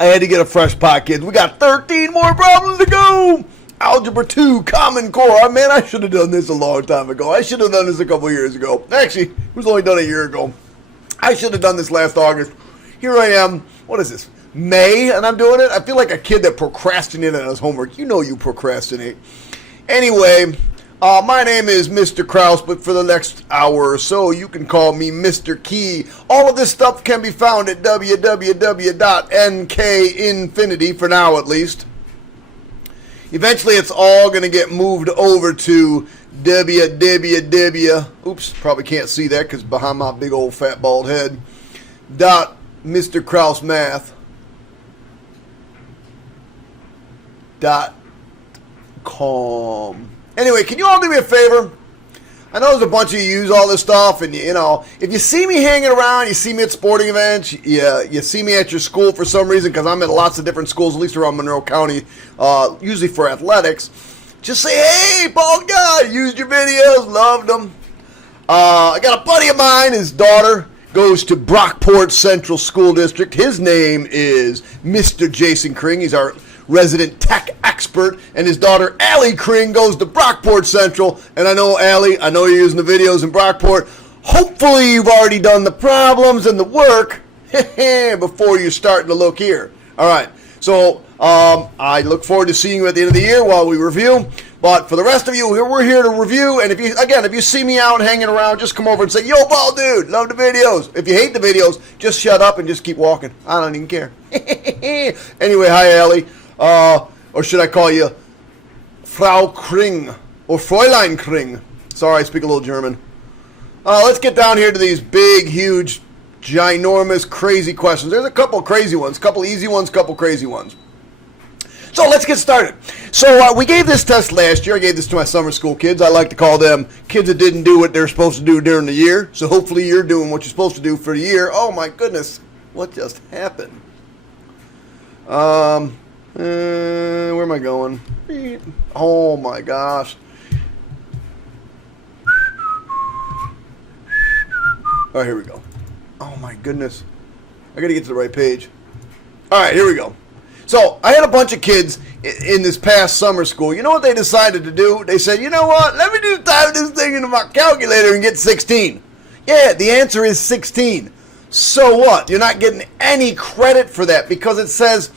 I had to get a fresh pot, kids. We got 13 more problems to go. Algebra 2, Common Core. Oh, man, I should have done this a long time ago. I should have done this a couple years ago. Actually, it was only done a year ago. I should have done this last August. Here I am. What is this? May, and I'm doing it. I feel like a kid that procrastinated on his homework. You know you procrastinate. Anyway, my name is Mr. Krause, but for the next hour or so, you can call me Mr. Key. All of this stuff can be found at www.nkinfinity, for now at least. Eventually, it's all going to get moved over to oops, probably can't see that because behind my big old fat bald head, dot Mr. Krause Math .com. Anyway, can you all do me a favor? I know there's a bunch of you use all this stuff, and you know, if you see me hanging around, you see me at sporting events, you see me at your school for some reason, because I'm at lots of different schools, at least around Monroe County, usually for athletics. Just say, hey, bald guy, used your videos, loved them. I got a buddy of mine, his daughter goes to Brockport Central School District. His name is Mr. Jason Kring. He's our resident tech expert, and his daughter Allie Kring goes to Brockport Central. And I know, Allie, I know you're using the videos in Brockport. Hopefully you've already done the problems and the work before you're starting to look here. All right, so I look forward to seeing you at the end of the year while we review. But for the rest of you, we're here to review. And if you see me out hanging around, just come over and say, yo, bald dude, love the videos. If you hate the videos, just shut up and just keep walking. I don't even care. Anyway, hi, Allie. Or should I call you Frau Kring or Fräulein Kring? Sorry, I speak a little German. Let's get down here to these big, huge, ginormous, crazy questions. There's a couple crazy ones, couple easy ones, couple crazy ones. So let's get started. So we gave this test last year. I gave this to my summer school kids. I like to call them kids that didn't do what they're supposed to do during the year. So hopefully you're doing what you're supposed to do for the year. Oh my goodness, what just happened? Where am I going? Oh my gosh. All right, here we go. Oh my goodness. I gotta get to the right page. All right, here we go. So I had a bunch of kids in this past summer school. You know what they decided to do? They said, you know what? Let me just type this thing into my calculator and get 16. Yeah, the answer is 16. So what? You're not getting any credit for that because it says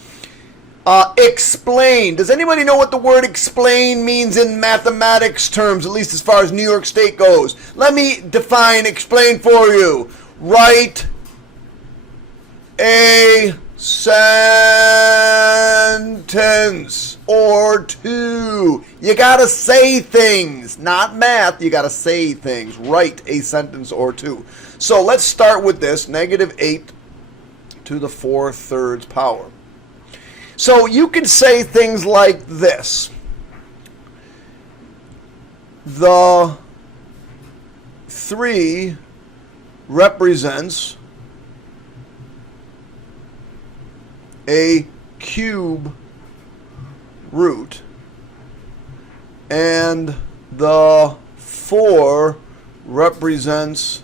explain. Does anybody know what the word explain means in mathematics terms, at least as far as New York State goes? Let me define explain for you. Write a sentence or two. You gotta say things, not math. You gotta say things. Write a sentence or two. So let's start with this, -8 to the 4/3 power. So you can say things like this. The 3 represents a cube root, and the 4 represents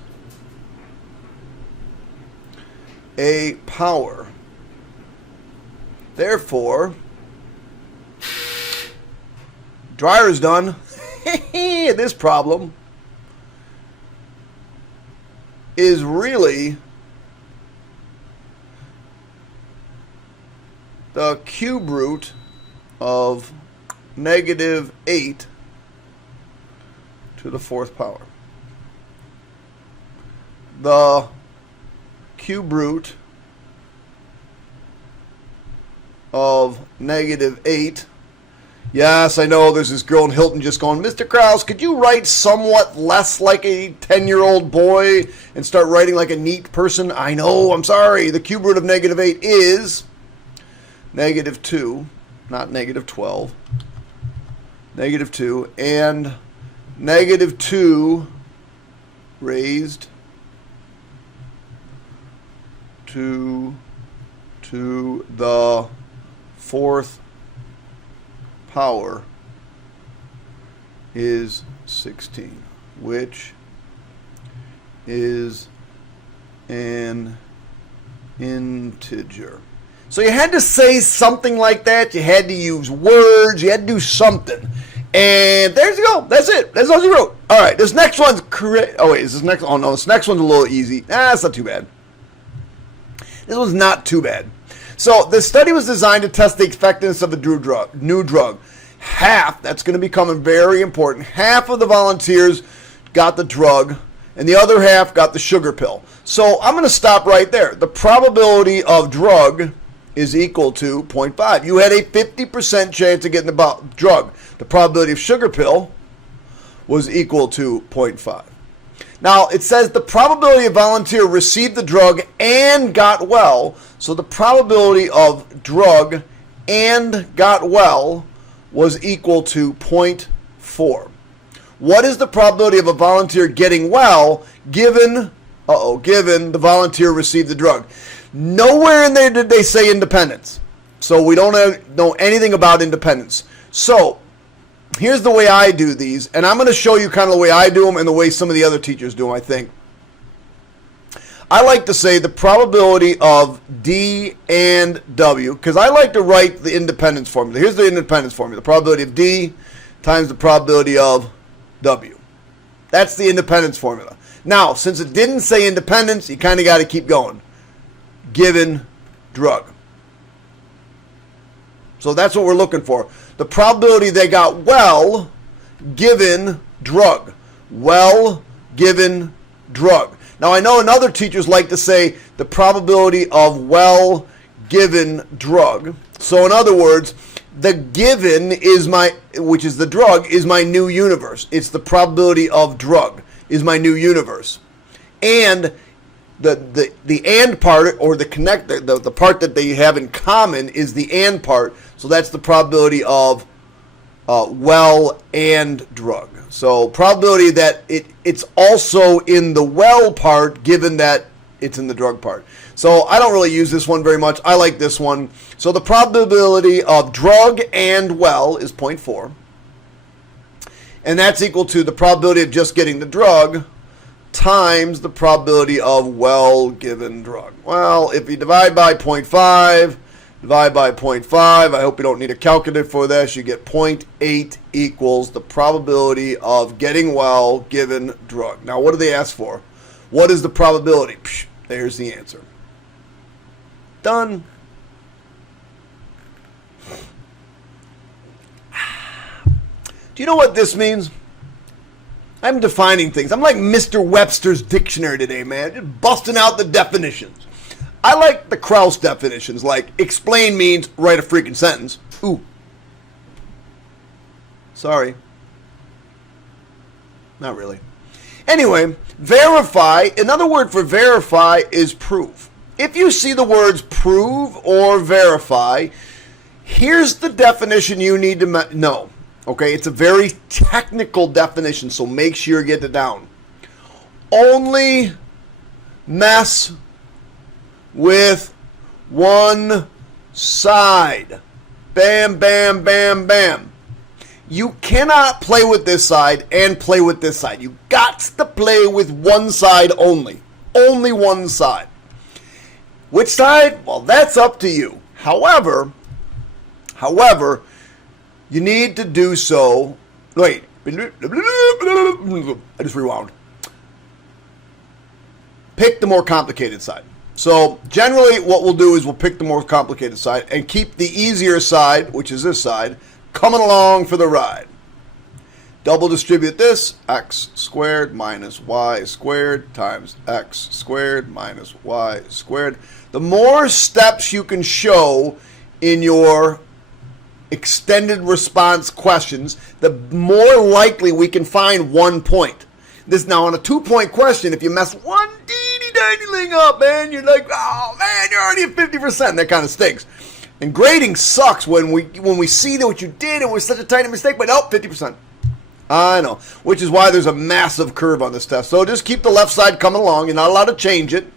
a power. Therefore, dryer's done. This problem is really the cube root of -8 to the 4th power. The cube root of -8. Yes, I know there's this girl in Hilton just going, Mr. Krause, could you write somewhat less like a 10-year-old boy and start writing like a neat person? I know, I'm sorry. The cube root of -8 is -2, not -12. -2, and -2 raised to the 4th power is 16, which is an integer. So you had to say something like that. You had to use words. You had to do something. And there you go. That's it. That's all you wrote. All right. This next one's correct. Oh, wait. Is this next? Oh, no. This next one's a little easy. It's not too bad. This one's not too bad. So the study was designed to test the effectiveness of a new drug. Half, that's going to become very important, half of the volunteers got the drug, and the other half got the sugar pill. So I'm going to stop right there. The probability of drug is equal to 0.5. You had a 50% chance of getting the drug. The probability of sugar pill was equal to 0.5. Now, it says the probability of volunteer received the drug and got well. So the probability of drug and got well was equal to 0.4. What is the probability of a volunteer getting well given the volunteer received the drug? Nowhere in there did they say independence. So we don't know anything about independence. So here's the way I do these, and I'm going to show you kind of the way I do them and the way some of the other teachers do them, I think. I like to say the probability of D and W, because I like to write the independence formula. Here's the independence formula. The probability of D times the probability of W. That's the independence formula. Now, since it didn't say independence, you kind of got to keep going. Given drug. So that's what we're looking for. The probability they got well given drug. Well given drug. Now, I know another teachers like to say the probability of well given drug. So in other words, the given is which is the drug, is my new universe. It's the probability of drug is my new universe. And the and part, or the part that they have in common is the and part. So that's the probability of well and drug. So probability that it's also in the well part given that it's in the drug part. So I don't really use this one very much. I like this one. So the probability of drug and well is 0.4. And that's equal to the probability of just getting the drug times the probability of well given drug. Well, if you divide by 0.5, divide by 0.5, I hope you don't need a calculator for this. You get 0.8 equals the probability of getting well given drug. Now, what do they ask for? What is the probability? Psh, there's the answer. Done. Do you know what this means? I'm defining things. I'm like Mr. Webster's dictionary today, man. Just busting out the definitions. I like the Krause definitions, like explain means write a freaking sentence. Ooh. Sorry. Not really. Anyway, verify, another word for verify is prove. If you see the words prove or verify, here's the definition you need to know. Okay, it's a very technical definition, so make sure you get it down. Only mess with one side. Bam, bam, bam, bam. You cannot play with this side and play with this side. You got to play with one side only. Only one side. Which side? Well, that's up to you. However, you need to do so. Wait. I just rewound. Pick the more complicated side. So generally what we'll do is we'll pick the more complicated side and keep the easier side, which is this side, coming along for the ride. Double distribute this, x squared minus y squared times x squared minus y squared. The more steps you can show in your extended response questions, the more likely we can find 1 point. This now on a 2-point question, if you mess one teeny tiny thing up, man, you're like, oh man, you're already at 50%. That kind of stinks. And grading sucks when we see that what you did and it was such a tiny mistake, but nope, 50%. I know, which is why there's a massive curve on this test. So just keep the left side coming along. You're not allowed to change it.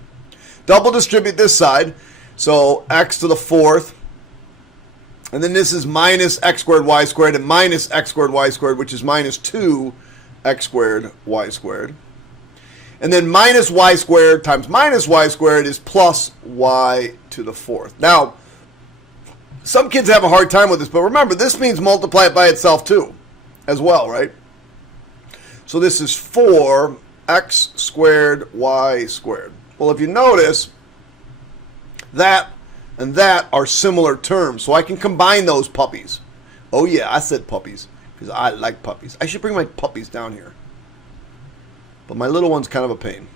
Double distribute this side. So x to the fourth. And then this is minus x squared y squared and minus x squared y squared, which is minus 2 x squared y squared. And then minus y squared times minus y squared is plus y to the fourth. Now, Some kids have a hard time with this, but remember, this means multiply it by itself too, as well, right? So this is 4x squared y squared. Well, if you notice, that and that are similar terms, so I can combine those puppies. Oh yeah, I said puppies, because I like puppies. I should bring my puppies down here. But my little one's kind of a pain.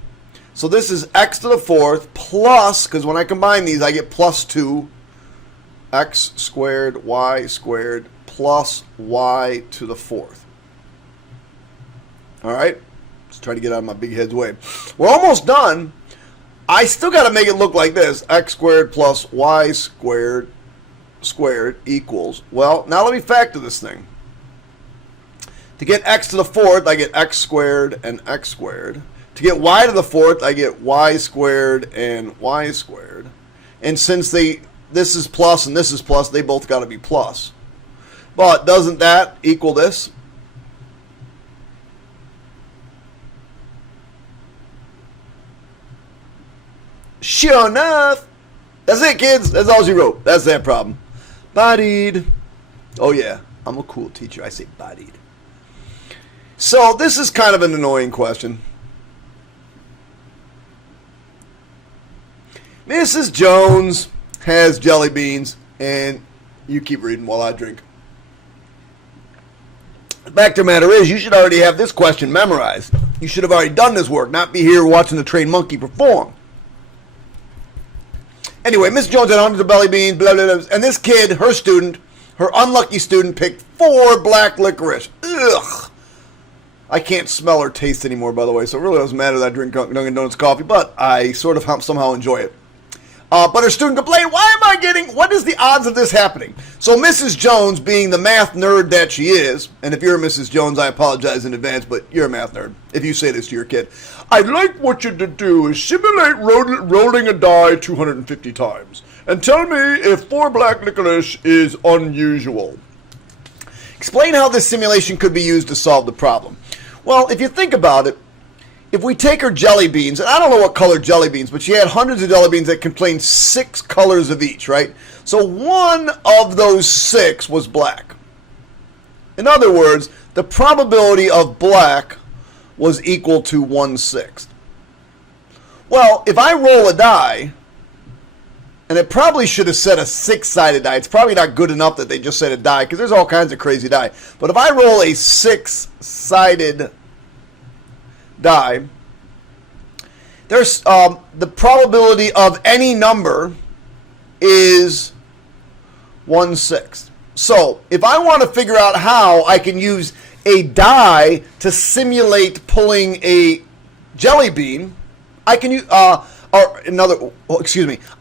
So this is x to the fourth plus, because when I combine these, I get plus 2, x squared y squared plus y to the fourth. All right? Let's try to get out of my big head's way. We're almost done. I still got to make it look like this. X squared plus y squared squared equals. Well, now let me factor this thing. To get x to the fourth, I get x squared and x squared. To get y to the fourth, I get y squared and y squared. And since this is plus and this is plus, they both got to be plus. But doesn't that equal this? Sure enough. That's it, kids. That's all she wrote. That's that problem. Bodied. Oh, yeah. I'm a cool teacher. I say bodied. So this is kind of an annoying question. Mrs. Jones has jelly beans, and you keep reading while I drink. The fact of the matter is, you should already have this question memorized. You should have already done this work, not be here watching the trained monkey perform. Anyway, Mrs. Jones had hundreds of jelly beans, blah, blah, blah, and this kid, her student, her unlucky student, picked 4 black licorice. Ugh. I can't smell or taste anymore, by the way, so it really doesn't matter that I drink Dunkin' Donuts coffee, but I sort of somehow enjoy it. But her student complained, what is the odds of this happening? So Mrs. Jones, being the math nerd that she is, and if you're Mrs. Jones, I apologize in advance, but you're a math nerd if you say this to your kid. I'd like what you to do is simulate rolling a die 250 times and tell me if 4 black licorice is unusual. Explain how this simulation could be used to solve the problem. Well, if you think about it, if we take her jelly beans, and I don't know what color jelly beans, but she had hundreds of jelly beans that contained 6 colors of each, right? So one of those 6 was black. In other words, the probability of black was equal to 1/6. Well, if I roll a die, and it probably should have said a 6-sided die. It's probably not good enough that they just said a die, because there's all kinds of crazy die. But if I roll a 6-sided die, there's the probability of any number is 1/6. So if I want to figure out how I can use a die to simulate pulling a jelly bean, I can use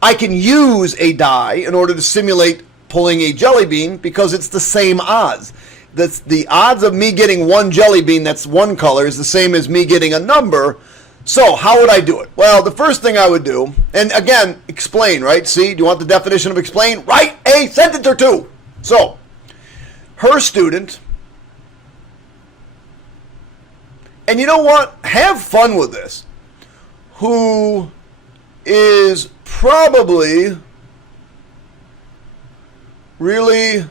I can use a die in order to simulate pulling a jelly bean because it's the same odds. That's the odds of me getting one jelly bean that's one color is the same as me getting a number. So how would I do it? Well, the first thing I would do, and again, explain, right? See, do you want the definition of explain? Write a sentence or two. So, her student, and you know what? Have fun with this, who is probably really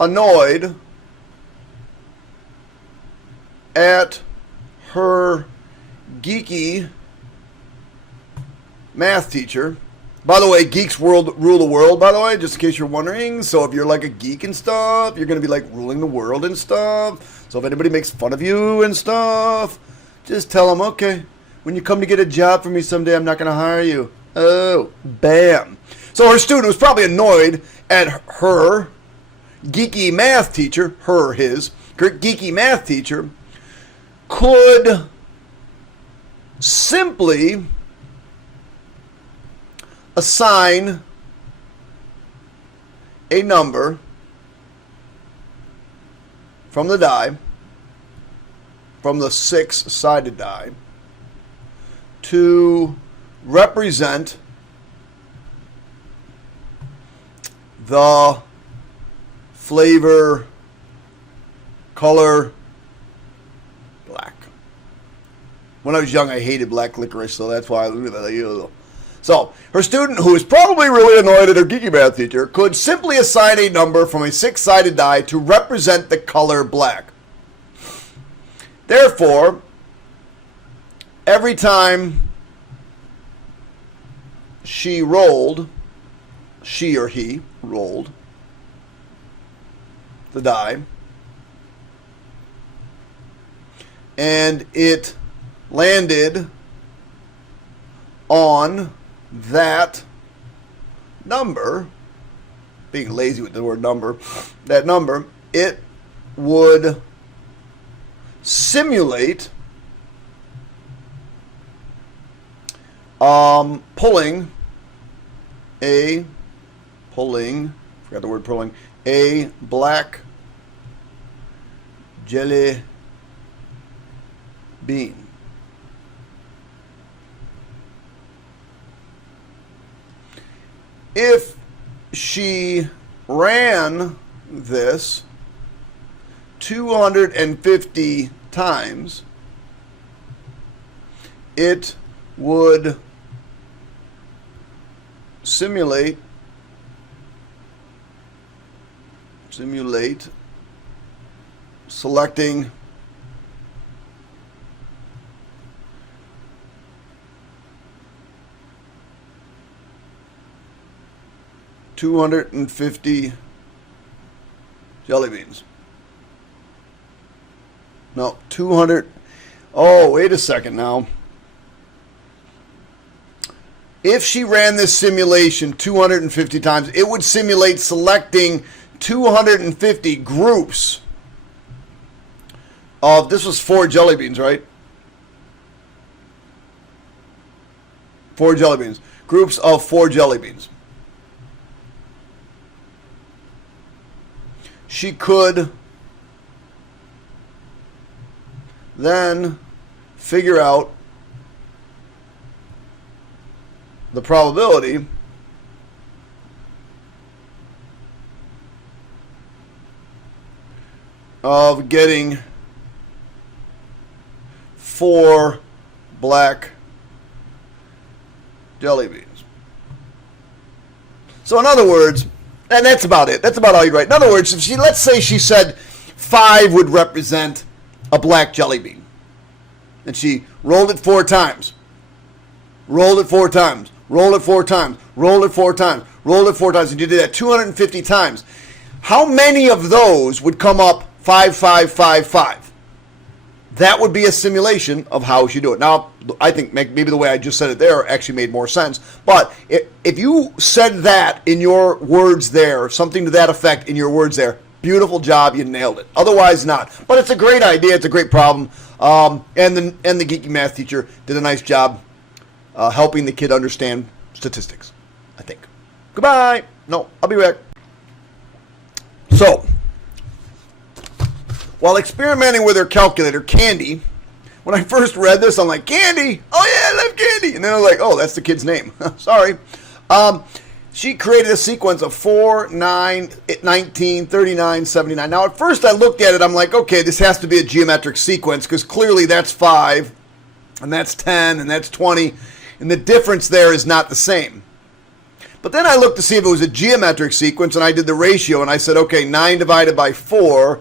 annoyed at her geeky math teacher. By the way, geeks rule the world, by the way, just in case you're wondering. So if you're like a geek and stuff, you're going to be like ruling the world and stuff. So if anybody makes fun of you and stuff, just tell them, okay, when you come to get a job for me someday, I'm not going to hire you. Oh, bam. So her student was probably annoyed at her geeky math teacher, her geeky math teacher, could simply assign a number from the die, from the 6-sided die, to represent the flavor, color, black. When I was young, I hated black licorice, so that's why I look at that. So her student, who is probably really annoyed at her geeky math teacher, could simply assign a number from a six-sided die to represent the color black. Therefore, every time she rolled, she or he rolled the die, and it landed on that number, being lazy with the word number, that number, it would simulate pulling, forgot the word pulling, a black jelly bean. If she ran this 250 times, it would simulate selecting $250 jelly beans. No, 200. Oh, wait a second now. If she ran this simulation 250 times, it would simulate selecting 250 groups of, this was 4 jelly beans, right? 4 jelly beans. Groups of 4 jelly beans. She could then figure out the probability of getting 4 black jelly beans. So in other words, and that's about it. That's about all you write. In other words, if she, let's say she said 5 would represent a black jelly bean, and she rolled it 4 times, rolled it 4 times, rolled it 4 times, rolled it 4 times, rolled it 4 times, and you did that 250 times. How many of those would come up 5, 5, 5, 5? That would be a simulation of how she do it. Now, I think maybe the way I just said it there actually made more sense. But if you said that in your words there, something to that effect in your words there, beautiful job, you nailed it. Otherwise, not. But it's a great idea. It's a great problem. And the geeky math teacher did a nice job helping the kid understand statistics, I think. Goodbye. No, I'll be back. So, while experimenting with her calculator, Candy, when I first read this, I'm like, Candy? Oh yeah, I love Candy. And then I was like, oh, that's the kid's name. Sorry. She created a sequence of 4, 9, 19, 39, 79. Now, at first I looked at it, I'm like, okay, this has to be a geometric sequence because clearly that's 5, and that's 10, and that's 20, and the difference there is not the same. But then I looked to see if it was a geometric sequence, and I did the ratio, and I said, okay, 9 divided by 4,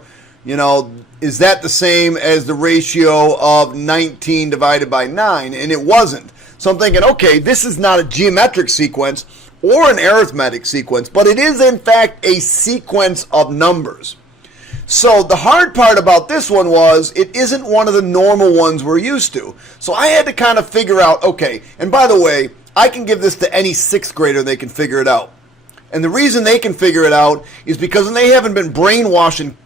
is that the same as the ratio of 19 divided by 9? And it wasn't. So I'm thinking, okay, this is not a geometric sequence or an arithmetic sequence, but it is in fact a sequence of numbers. So the hard part about this one was it isn't one of the normal ones we're used to. So I had to kind of figure out, okay, and by the way, I can give this to any 6th grader, they can figure it out. And the reason they can figure it out is because they haven't been brainwashed and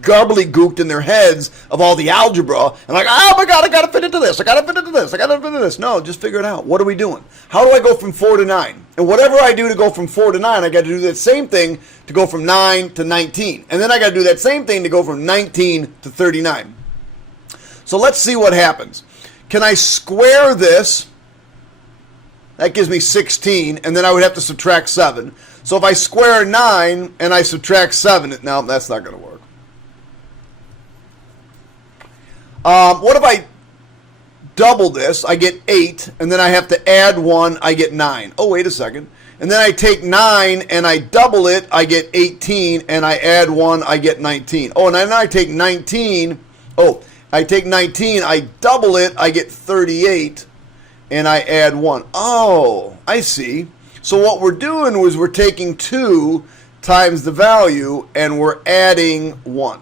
gobbledygooked in their heads of all the algebra and like, oh my God, I got to fit into this. I got to fit into this. I got to fit into this. No, just figure it out. What are we doing? How do I go from 4 to 9? And whatever I do to go from 4 to 9, I got to do that same thing to go from 9 to 19. And then I got to do that same thing to go from 19 to 39. So let's see what happens. Can I square this? That gives me 16, and then I would have to subtract 7. So if I square 9 and I subtract 7, no, that's not going to work. What if I double this, I get 8, and then I have to add 1, I get 9. Oh, wait a second. And then I take 9 and I double it, I get 18, and I add 1, I get 19. Oh, and then I take 19, I double it, I get 38, and I add 1. Oh, I see. So what we're doing was we're taking 2 times the value, and we're adding 1.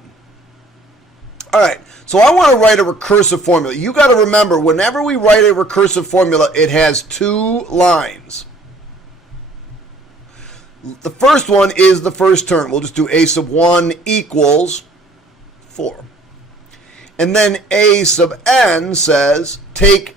All right, so I want to write a recursive formula. You got to remember, whenever we write a recursive formula, it has 2 lines. The first one is the first term. We'll just do a sub 1 equals 4. And then a sub n says take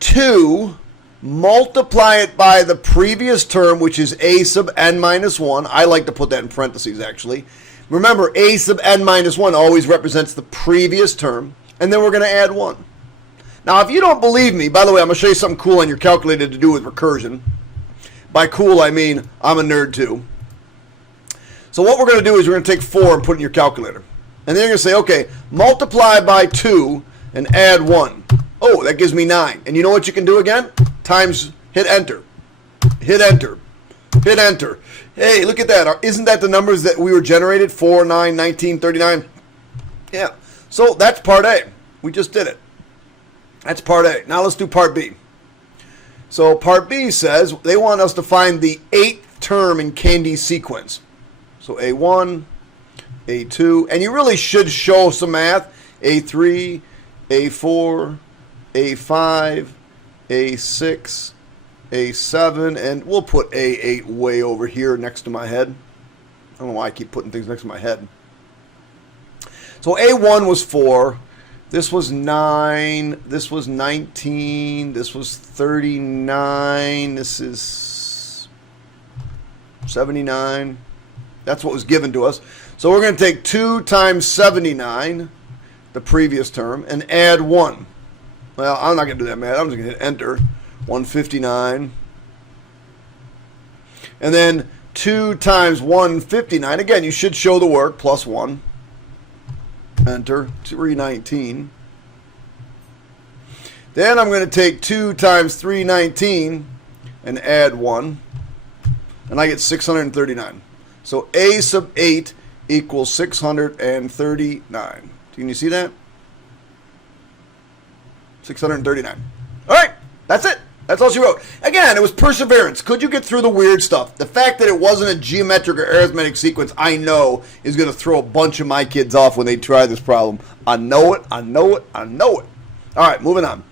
2, multiply it by the previous term, which is a sub n minus 1. I like to put that in parentheses, actually. Remember, a sub n minus 1 always represents the previous term. And then we're going to add 1. Now, if you don't believe me, by the way, I'm going to show you something cool on your calculator to do with recursion. By cool, I mean I'm a nerd too. So what we're going to do is we're going to take 4 and put it in your calculator. And then you're going to say, okay, multiply by 2 and add 1. Oh, that gives me 9. And you know what you can do again? Times, hit enter. Hit enter. Hit enter. Hey, look at that. Isn't that the numbers that we were generated? 4, 9, 19, 39? Yeah. So that's part A. We just did it. That's part A. Now let's do part B. So part B says they want us to find the 8th term in Candy's sequence. So A1, A2, and you really should show some math. A3, A4, A5, A6, A7, and we'll put A8 way over here next to my head. I don't know why I keep putting things next to my head. So A1 was 4. This was 9, this was 19, this was 39, this is 79. That's what was given to us. So we're going to take 2 times 79, the previous term, and add 1. Well, I'm not going to do that, man. I'm just going to hit enter. 159. And then 2 times 159. Again, you should show the work, plus 1. Enter, 319. Then I'm going to take 2 times 319 and add 1. And I get 639. So a sub 8 equals 639. Can you see that? 639. All right, that's it. That's all she wrote. Again, it was perseverance. Could you get through the weird stuff? The fact that it wasn't a geometric or arithmetic sequence, I know, is going to throw a bunch of my kids off when they try this problem. I know it, I know it, I know it. All right, moving on.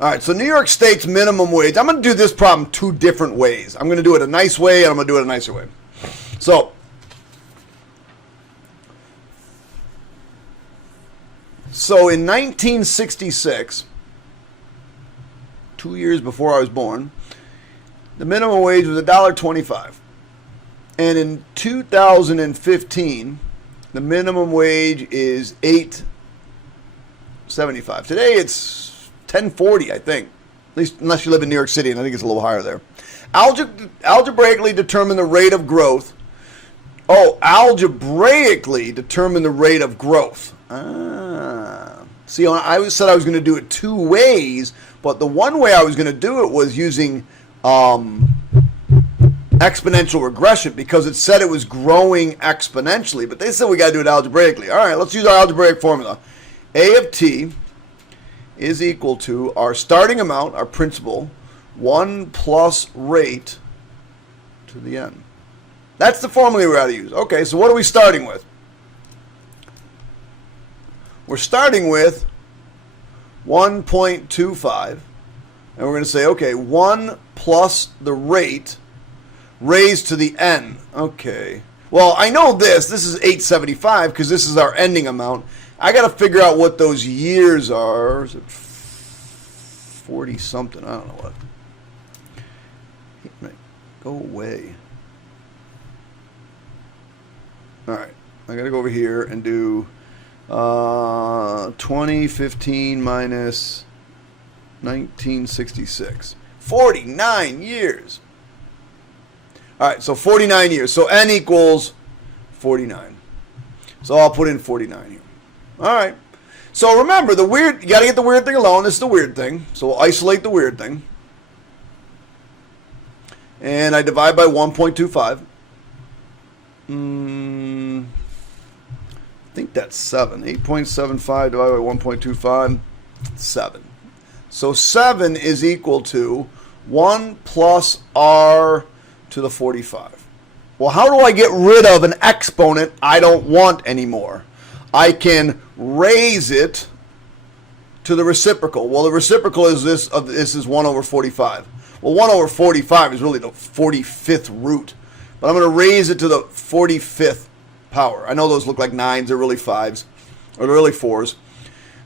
All right, so New York State's minimum wage. I'm going to do this problem 2 different ways. I'm going to do it a nice way, and I'm going to do it a nicer way. So in 1966, 2 years before I was born, the minimum wage was $1.25. And in 2015, the minimum wage is $8.75. Today it's $10.40, I think. At least unless you live in New York City, and I think it's a little higher there. Algebraically determine the rate of growth. Oh, algebraically determine the rate of growth. See, I said I was going to do it 2 ways, but the one way I was going to do it was using exponential regression because it said it was growing exponentially, but they said we got to do it algebraically. All right, let's use our algebraic formula. A of t is equal to our starting amount, our principal, 1 plus rate to the n. That's the formula we got to use. Okay, so what are we starting with? We're starting with 1.25, and we're going to say, okay, 1 plus the rate raised to the n. Okay. Well, I know this. This is 875 because this is our ending amount. I got to figure out what those years are. Is it 40 something? I don't know what. Go away. All right. I got to go over here and do 2015 minus 1966. 49 years. All right, so 49 years. So n equals 49. So I'll put in 49 here. All right. So remember, you got to get the weird thing alone. This is the weird thing. So we'll isolate the weird thing. And I divide by 1.25. I think that's 7. 8.75 divided by 1.25, 7. So 7 is equal to 1 plus r to the 45. Well, how do I get rid of an exponent I don't want anymore? I can raise it to the reciprocal. Well, the reciprocal is this is 1 over 45. Well, 1 over 45 is really the 45th root. But I'm going to raise it to the 45th power. I know those look like 9s. They're really 5s. Or they're really 4s.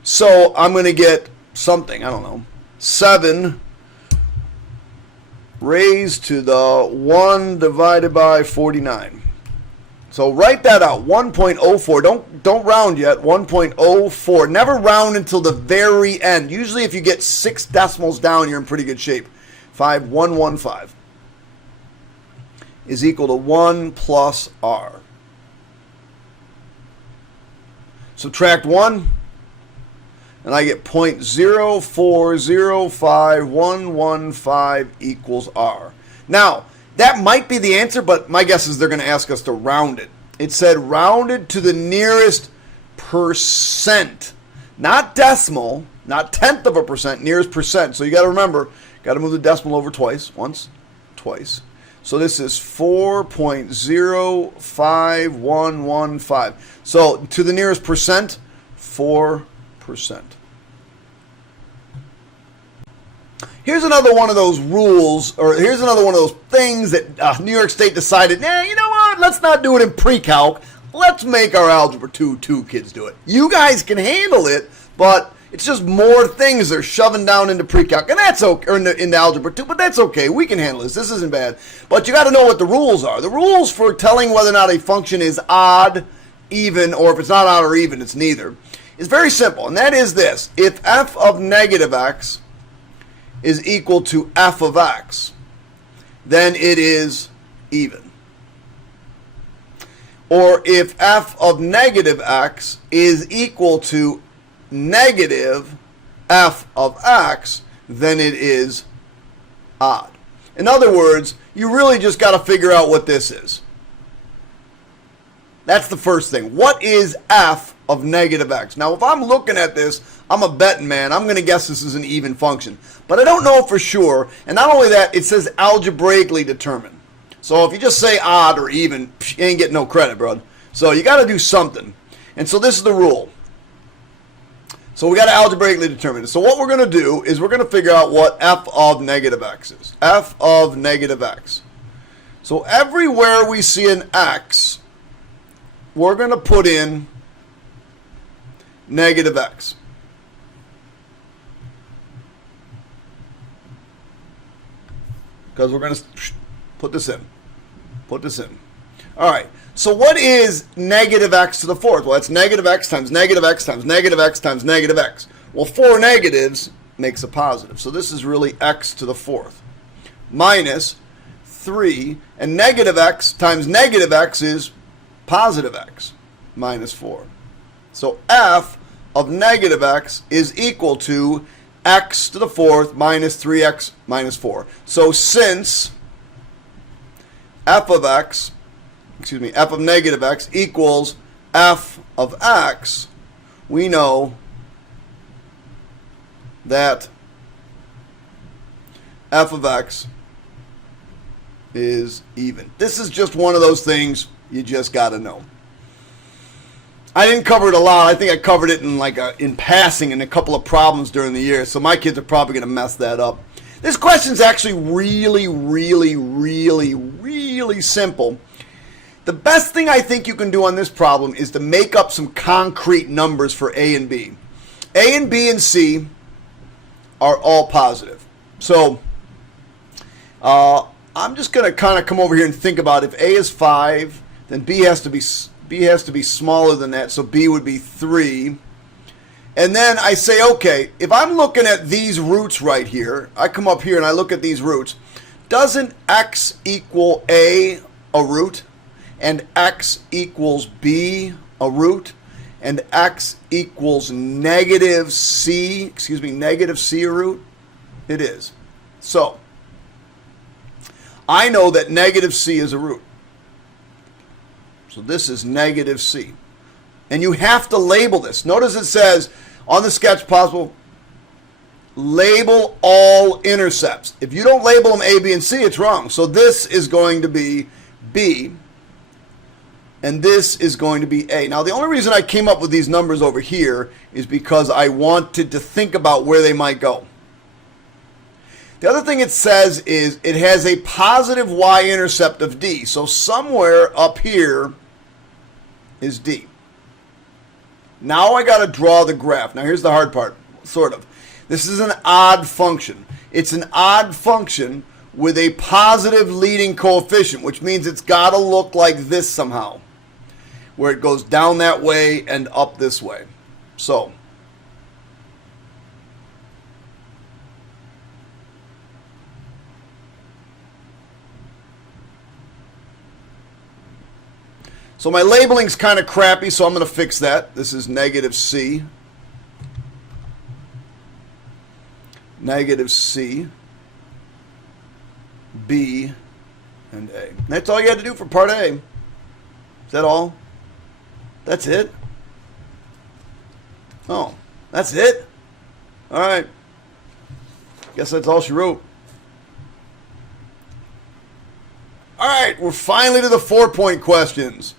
So I'm going to get something. I don't know. 7 raised to the 1 divided by 49. So write that out. 1.04. Don't round yet. 1.04. Never round until the very end. Usually if you get 6 decimals down, you're in pretty good shape. 5115 is equal to 1 plus r. Subtract 1, and I get 0.0405115 equals r. Now, that might be the answer, but my guess is they're going to ask us to round it. It said rounded to the nearest percent. Not decimal, not tenth of a percent, nearest percent. So you got to remember, got to move the decimal over twice. Once, twice. So this is 4.05115. So to the nearest percent, 4%. Here's another one of those rules, or here's another one of those things that New York State decided, nah, you know what, let's not do it in pre-calc. Let's make our Algebra 2 kids do it. You guys can handle it, but it's just more things they're shoving down into pre-calc, and that's okay, or into Algebra 2, but that's okay. We can handle this. This isn't bad. But you got to know what the rules are. The rules for telling whether or not a function is odd, even, or if it's not odd or even, it's neither, is very simple, and that is this. If f of negative x is equal to f of x, then it is even. Or if f of negative x is equal to negative f of x, then it is odd. In other words, you really just got to figure out what this is. That's the first thing. What is f of negative x? Now, if I'm looking at this, I'm a betting man. I'm going to guess this is an even function. But I don't know for sure. And not only that, it says algebraically determined. So if you just say odd or even, you ain't getting no credit, bro. So you got to do something. And so this is the rule. So we got to algebraically determine it. So what we're going to do is we're going to figure out what f of negative x is. F of negative x. So everywhere we see an x, we're going to put in negative x. Because we're going to put this in. Put this in. All right. So what is negative x to the fourth? Well, it's negative x times negative x times negative x times negative x. Well, 4 negatives makes a positive. So this is really x to the fourth. Minus 3. And negative x times negative x is positive x. Minus 4. So f of negative x is equal to x to the fourth minus 3x minus 4. So since f of negative x equals f of x, we know that f of x is even. This is just one of those things you just got to know. I didn't cover it a lot. I think I covered it in passing in a couple of problems during the year, so my kids are probably going to mess that up. This question is actually really, really, really, really simple. The best thing I think you can do on this problem is to make up some concrete numbers for A and B. A and B and C are all positive. So I'm just going to kind of come over here and think about if A is 5, then B has to be smaller than that, so B would be 3. And then I say, okay, if I'm looking at these roots right here, I come up here and I look at these roots. doesn't x equal a root, and x equals b a root, and x equals negative c a root? It is. So, I know that negative c is a root. So this is negative c. And you have to label this. Notice it says on the sketch possible, label all intercepts. If you don't label them A, B, and C, it's wrong. So this is going to be B, and this is going to be A. Now, the only reason I came up with these numbers over here is because I wanted to think about where they might go. The other thing it says is it has a positive y-intercept of D. So somewhere up here is D. Now I got to draw the graph. Now here's the hard part, sort of. This is an odd function. It's an odd function with a positive leading coefficient, which means it's got to look like this somehow, where it goes down that way and up this way. So my labeling's kind of crappy, so I'm going to fix that. This is negative C. Negative C, B, and A. That's all you had to do for part A. Is that all? That's it? Oh, that's it? All right. Guess that's all she wrote. All right, we're finally to the 4-point questions.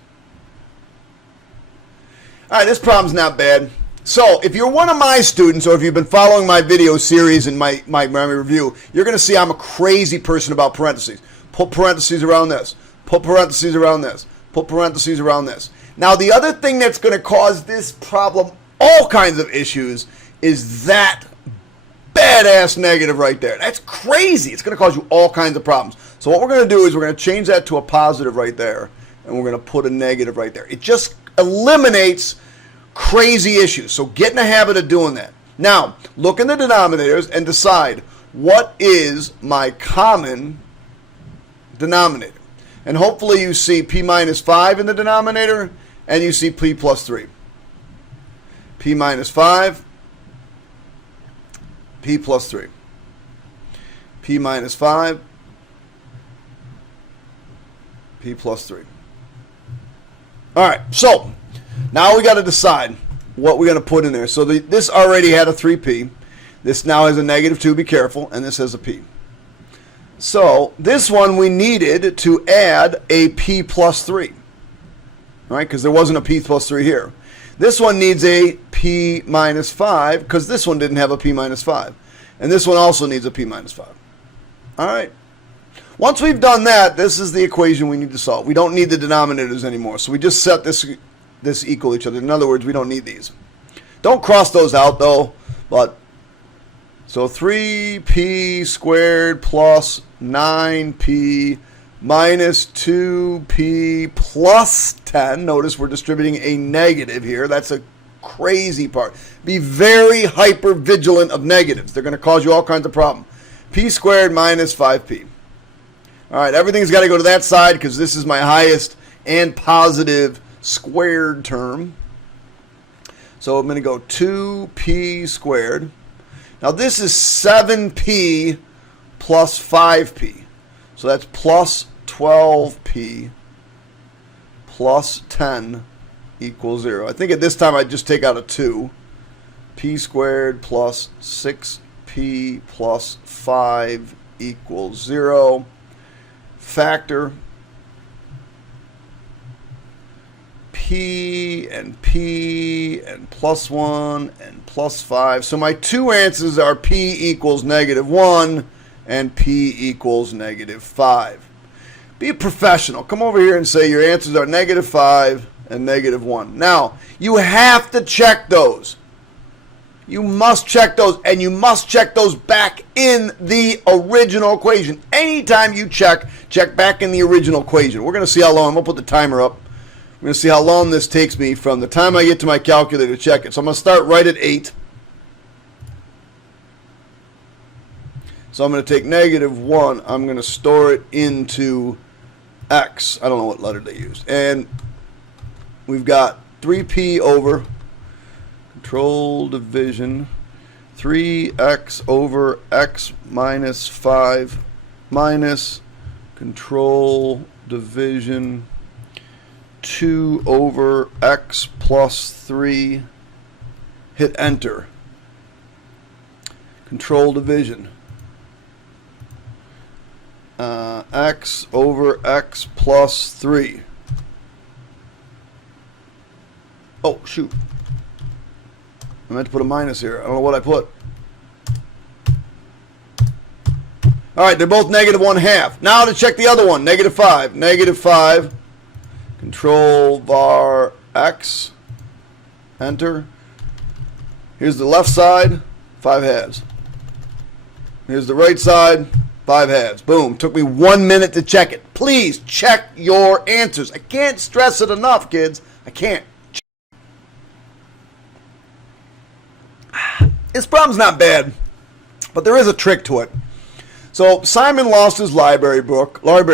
All right, this problem's not bad. So if you're one of my students, or if you've been following my video series and my review, you're going to see I'm a crazy person about parentheses. Put parentheses around this. Put parentheses around this. Put parentheses around this. Now, the other thing that's going to cause this problem all kinds of issues is that badass negative right there. That's crazy. It's going to cause you all kinds of problems. So what we're going to do is we're going to change that to a positive right there, and we're going to put a negative right there. It just eliminates crazy issues. So get in the habit of doing that. Now, look in the denominators and decide what is my common denominator. And hopefully you see p minus 5 in the denominator, and you see p plus 3. P minus 5, p plus 3. P minus 5, p plus 3. All right, so now we got to decide what we're going to put in there. So this already had a 3p. This now has a negative 2, be careful, and this has a p. So this one we needed to add a p plus 3, right? Because there wasn't a p plus 3 here. This one needs a p minus 5 because this one didn't have a p minus 5. And this one also needs a p minus 5. All right. Once we've done that, this is the equation we need to solve. We don't need the denominators anymore. So we just set this equal each other. In other words, we don't need these. Don't cross those out though. But so 3p squared plus 9p minus 2p plus 10. Notice we're distributing a negative here. That's a crazy part. Be very hyper vigilant of negatives. They're going to cause you all kinds of problems. P squared minus 5p. All right, everything's got to go to that side because this is my highest and positive squared term. So I'm going to go 2p squared. Now this is 7p plus 5p. So that's plus 12p plus 10 equals 0. I think at this time I'd just take out a 2. P squared plus 6p plus 5 equals 0. Factor p and plus 1 and plus 5. So my two answers are p equals negative 1 and p equals negative 5. Be a professional. Come over here and say your answers are negative 5 and negative 1. Now, you have to check those. You must check those, and you must check those back in the original equation. Anytime you check back in the original equation. We're going to see how long. I'm going to put the timer up. We're going to see how long this takes me from the time I get to my calculator to check it. So I'm going to start right at 8. So I'm going to take negative 1. I'm going to store it into x. I don't know what letter they used. And we've got 3p over control division 3x over x minus 5 minus control division 2 over x plus 3. Hit enter. Control division. X over x plus 3. Oh, shoot. I meant to put a minus here. I don't know what I put. All right, they're both negative 1/2. Now to check the other one, negative 5. Negative 5, control var x, enter. Here's the left side, 5/2. Here's the right side, 5/2. Boom. Took me 1 minute to check it. Please check your answers. I can't stress it enough, kids. I can't. This problem's not bad, but there is a trick to it. So Simon lost his library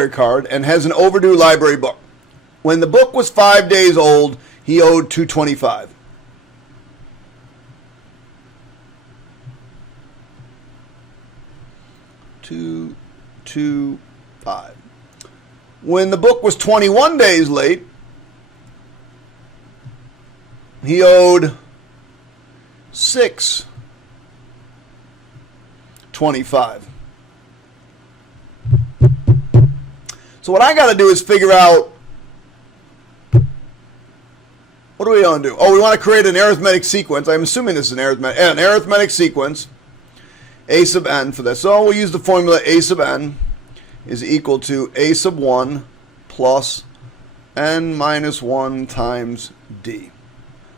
card, and has an overdue library book. When the book was 5 days old, he owed $225. $225. When the book was 21 days late, he owed $625. So what I got to do is figure out, what do we want to do? Oh, we want to create an arithmetic sequence. I'm assuming this is an arithmetic sequence, a sub n for this. So we'll use the formula a sub n is equal to a sub 1 plus n minus 1 times d.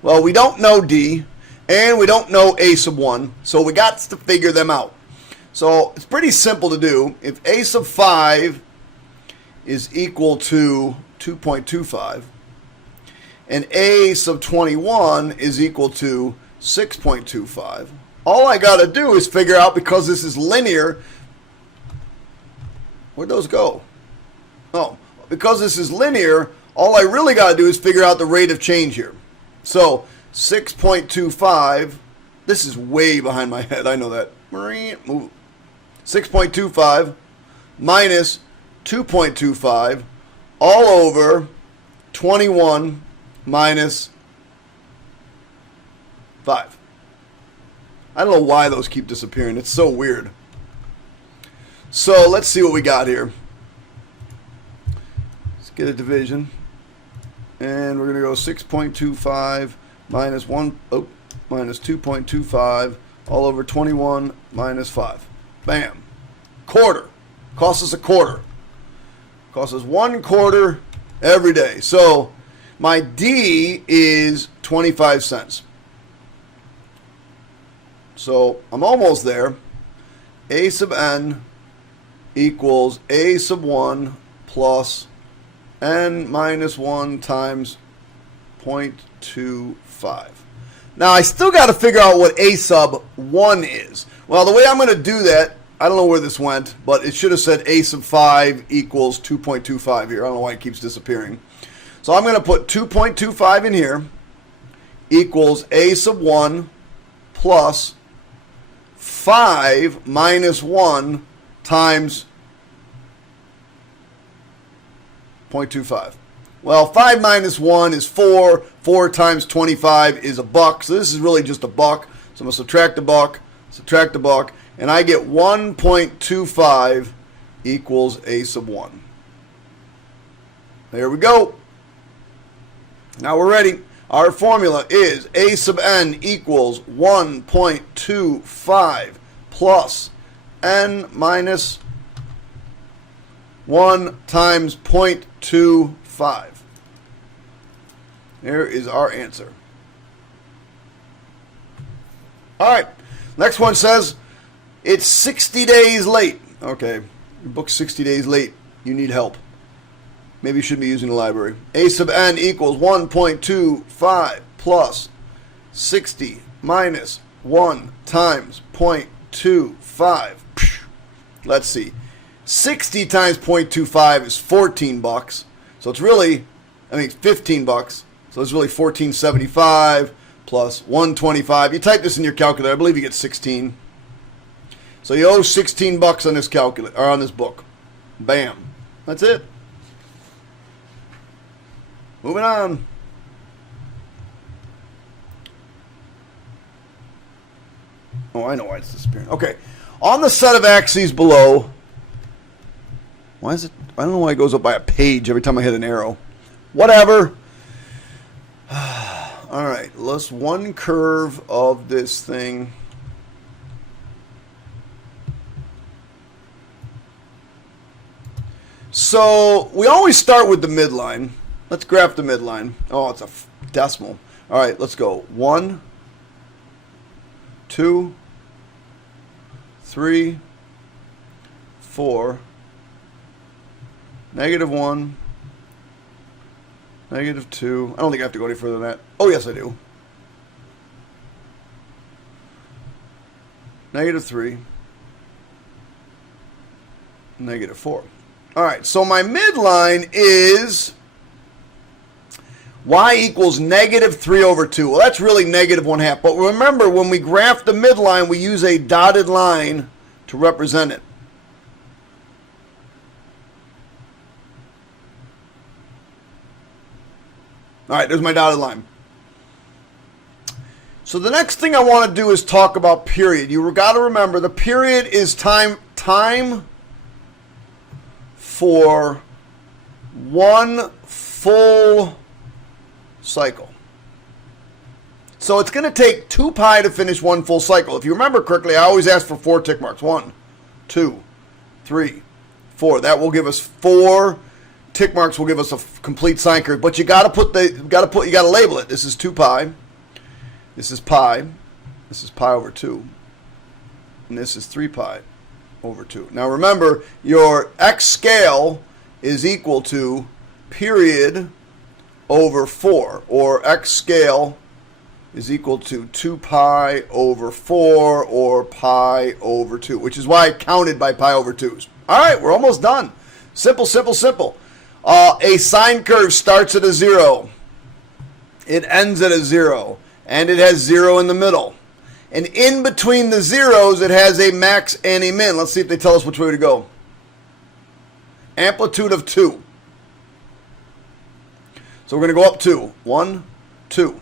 Well, we don't know d, and we don't know a sub 1, so we got to figure them out. So it's pretty simple to do. If a sub 5 is equal to 2.25, and a sub 21 is equal to 6.25, all I got to do is figure out, because this is linear, where'd those go? Oh, because this is linear, all I really got to do is figure out the rate of change here. So 6.25, this is way behind my head, I know that. 6.25 minus 2.25 all over 21 minus 5. I don't know why those keep disappearing. It's so weird. So let's see what we got here. Let's get a division. And we're going to go 6.25 minus 2.25 all over 21 minus 5. Bam. Quarter. Costs us a quarter. Costs us 1/4 every day. So my D is 25 cents. So I'm almost there. A sub n equals a sub 1 plus n minus 1 times 0.25. Now I still got to figure out what a sub 1 is. Well, the way I'm going to do that, I don't know where this went, but it should have said a sub 5 equals 2.25 here. I don't know why it keeps disappearing. So I'm going to put 2.25 in here equals a sub 1 plus 5 minus 1 times 0.25. Well, 5 minus 1 is 4. 4 times 25 is $1. So this is really just $1. So I'm going to subtract a buck, and I get 1.25 equals a sub 1. There we go. Now we're ready. Our formula is a sub n equals 1.25 plus n minus 1 times 0.25. There is our answer. All right. Next one says it's 60 days late. Okay. Your book's 60 days late. You need help. Maybe you shouldn't be using the library. A sub n equals 1.25 plus 60 minus 1 times 0.25. let's see. 60 times 0.25 is 14 bucks. So it's really, 15 bucks. So it's really 14.75 plus 125. You type this in your calculator, I believe you get 16. So you owe 16 bucks on this calculator or on this book. Bam. That's it. Moving on. Oh, I know why it's disappearing. Okay. On the set of axes below. Why is it? I don't know why it goes up by a page every time I hit an arrow. Whatever. All right. Let's one curve of this thing. So we always start with the midline. Let's graph the midline. Oh, it's a decimal. All right, let's go. 1, 2, 3, 4, -1, -2. I don't think I have to go any further than that. Oh, yes, I do. -3, -4. All right, so my midline is y equals -3/2. Well, that's really -1/2. But remember, when we graph the midline, we use a dotted line to represent it. All right, there's my dotted line. So the next thing I want to do is talk about period. You got to remember the period is time for one full cycle. So it's going to take 2 pi to finish one full cycle. If you remember correctly, I always ask for 4 tick marks. 1, 2, 3, 4. That will give us 4 tick marks. Will give us a complete sine curve. But you got to label it. This is 2 pi. This is pi. This is pi over 2. And this is 3 pi over 2. Now remember, your x scale is equal to period over 4, or x scale is equal to 2 pi over 4, or pi over 2, which is why I counted by pi over 2s. All right, we're almost done. Simple, simple, simple. A sine curve starts at a 0. It ends at a 0, and it has 0 in the middle. And in between the zeros, it has a max and a min. Let's see if they tell us which way to go. Amplitude of 2. So we're going to go up 2. 1, 2.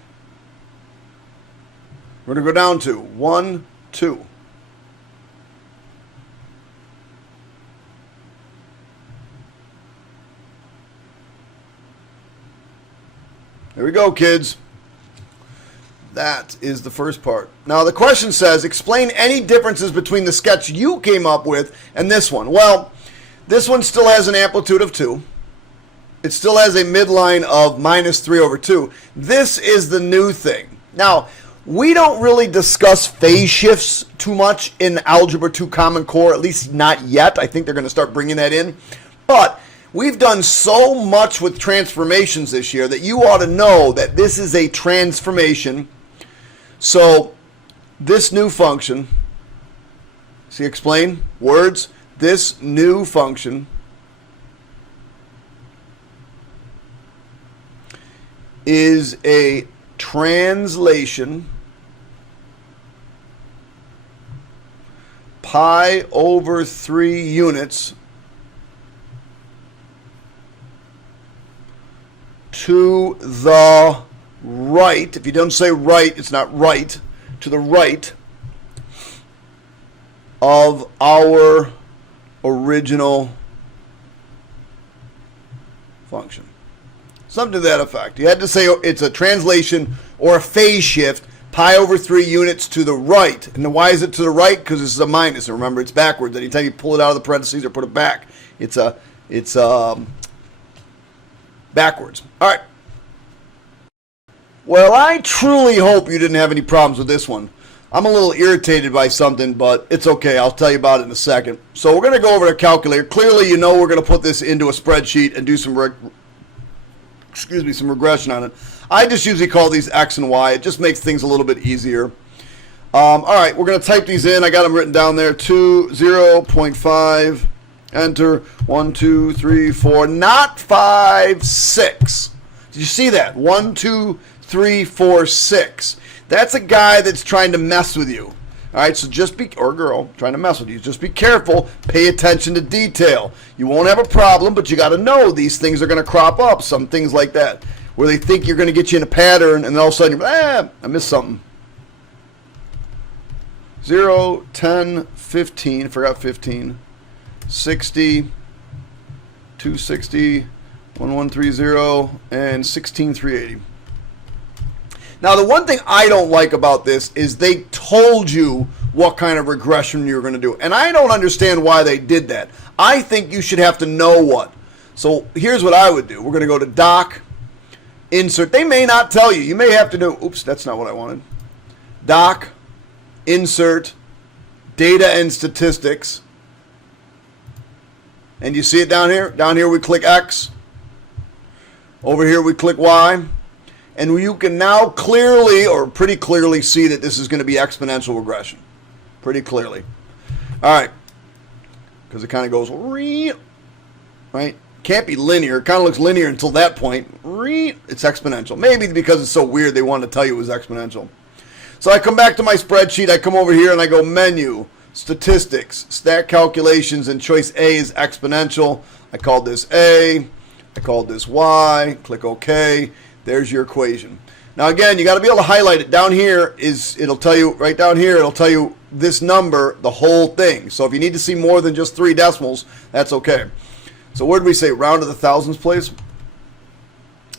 We're going to go down 2. 1, 2. There we go, kids. That is the first part. Now the question says, explain any differences between the sketch you came up with and this one. Well, this one still has an amplitude of 2. It still has a midline of -3/2. This is the new thing. Now, we don't really discuss phase shifts too much in Algebra 2 Common Core, at least not yet. I think they're going to start bringing that in. But we've done so much with transformations this year that you ought to know that this is a transformation. So this new function, see, explain words, this new function is a translation pi over 3 units to the right. If you don't say right, it's not right. To the right of our original function. Something to that effect. You had to say it's a translation or a phase shift, pi over 3 units to the right. And why is it to the right? Because this is a minus. And remember, it's backwards. Anytime you pull it out of the parentheses or put it back, it's backwards. All right. Well, I truly hope you didn't have any problems with this one. I'm a little irritated by something, but it's okay. I'll tell you about it in a second. So we're going to go over the calculator. Clearly, you know we're going to put this into a spreadsheet and do some regression on it. I just usually call these X and Y. It just makes things a little bit easier. All right, we're going to type these in. I got them written down there. 0.5, enter. 1, 2, 3, 4, not 5, 6. Did you see that? 1, 2, 3, 4, 6. That's a guy that's trying to mess with you. All right, so just be, or girl, trying to mess with you. Just be careful. Pay attention to detail. You won't have a problem, but you got to know these things are going to crop up. Some things like that, where they think you're going to get you in a pattern, and then all of a sudden, I missed something. 0, 10, 15, forgot 15, 60, 260, 1130, and 16380. Now, the one thing I don't like about this is they told you what kind of regression you were going to do. And I don't understand why they did that. I think you should have to know what. So here's what I would do. We're going to go to Doc, Insert. They may not tell you. You may have to do, oops, that's not what I wanted. Doc, Insert, Data and Statistics. And you see it down here? Down here we click X. Over here we click Y. And you can now clearly, or pretty clearly, see that this is going to be exponential regression. Pretty clearly. All right. Because it kind of goes, right? Can't be linear. It kind of looks linear until that point. It's exponential. Maybe because it's so weird they wanted to tell you it was exponential. So I come back to my spreadsheet. I come over here and I go Menu, Statistics, Stat Calculations, and choice A is exponential. I called this A. I called this Y. Click OK. There's your equation. Now again, you got to be able to highlight it. Down here it'll tell you, right down here, it'll tell you this number, the whole thing. So if you need to see more than just 3 decimals, that's okay. So where did we say? Round to the thousands, please.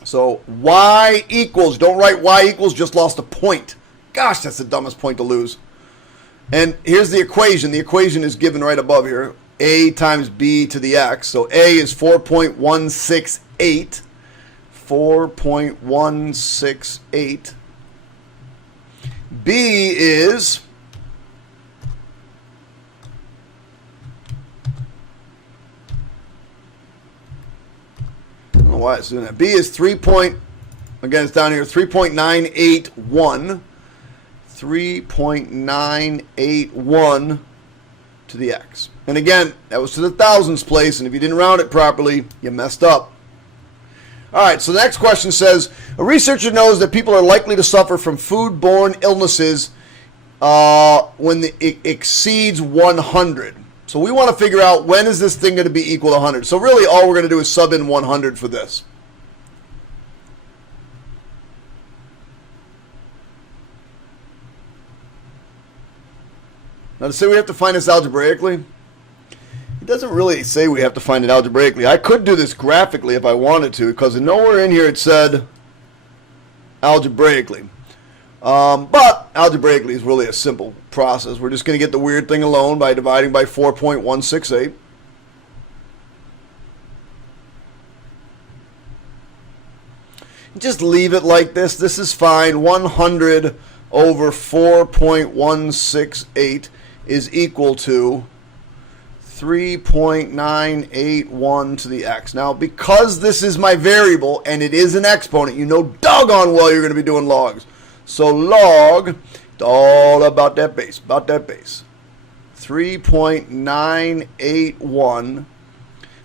So Y equals, don't write Y equals, just lost a point. Gosh, that's the dumbest point to lose. And here's the equation. The equation is given right above here. A times B to the X. So A is 4.168. 4.168. B is I don't know why it's doing that. B is again, it's down here, 3.981. 3.981 to the X. And again, that was to the thousands place, and if you didn't round it properly, you messed up. All right, so the next question says, a researcher knows that people are likely to suffer from food-borne illnesses when it exceeds 100. So we want to figure out, when is this thing going to be equal to 100? So really all we're going to do is sub in 100 for this. Now to say we have to find this algebraically, it doesn't really say we have to find it algebraically. I could do this graphically if I wanted to, because nowhere in here it said algebraically. But algebraically is really a simple process. We're just going to get the weird thing alone by dividing by 4.168. Just leave it like this. This is fine. 100 over 4.168 is equal to 3.981 to the X. Now, because this is my variable and it is an exponent, you know doggone well you're going to be doing logs. So log, it's all about that base, 3.981.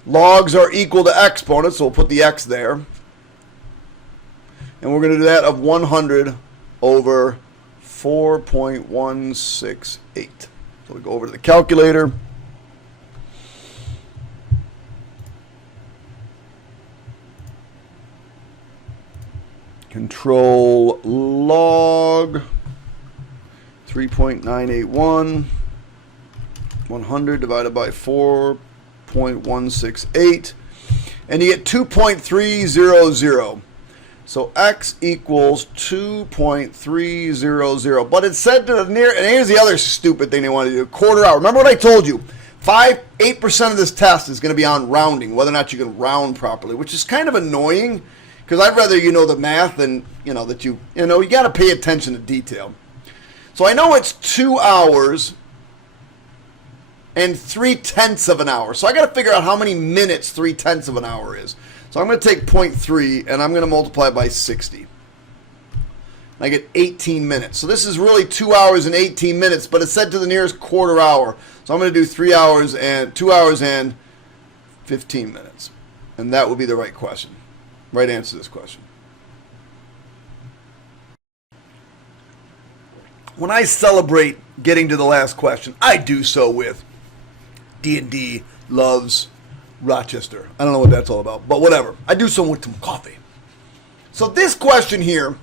Logs are equal to exponents, so we'll put the X there. And we're going to do that of 100 over 4.168. So we go over to the calculator. Control log 3.981, 100 divided by 4.168, and you get 2.300. So X equals 2.300. But it said to the near, and here's the other stupid thing they want to do, quarter hour. Remember what I told you? 8% of this test is going to be on rounding, whether or not you can round properly, which is kind of annoying. Because I'd rather you know the math than, that you got to pay attention to detail. So I know it's 2 hours and 3/10 of an hour. So I got to figure out how many minutes 3/10 of an hour is. So I'm going to take 0.3 and I'm going to multiply it by 60. And I get 18 minutes. So this is really 2 hours and 18 minutes, but it's set to the nearest quarter hour. So I'm going to do 3 hours and 2 hours and 15 minutes. And that would be the right question. Right answer to this question. When I celebrate getting to the last question, I do so with D&D loves Rochester. I don't know what that's all about, but whatever. I do so with some coffee. So this question here,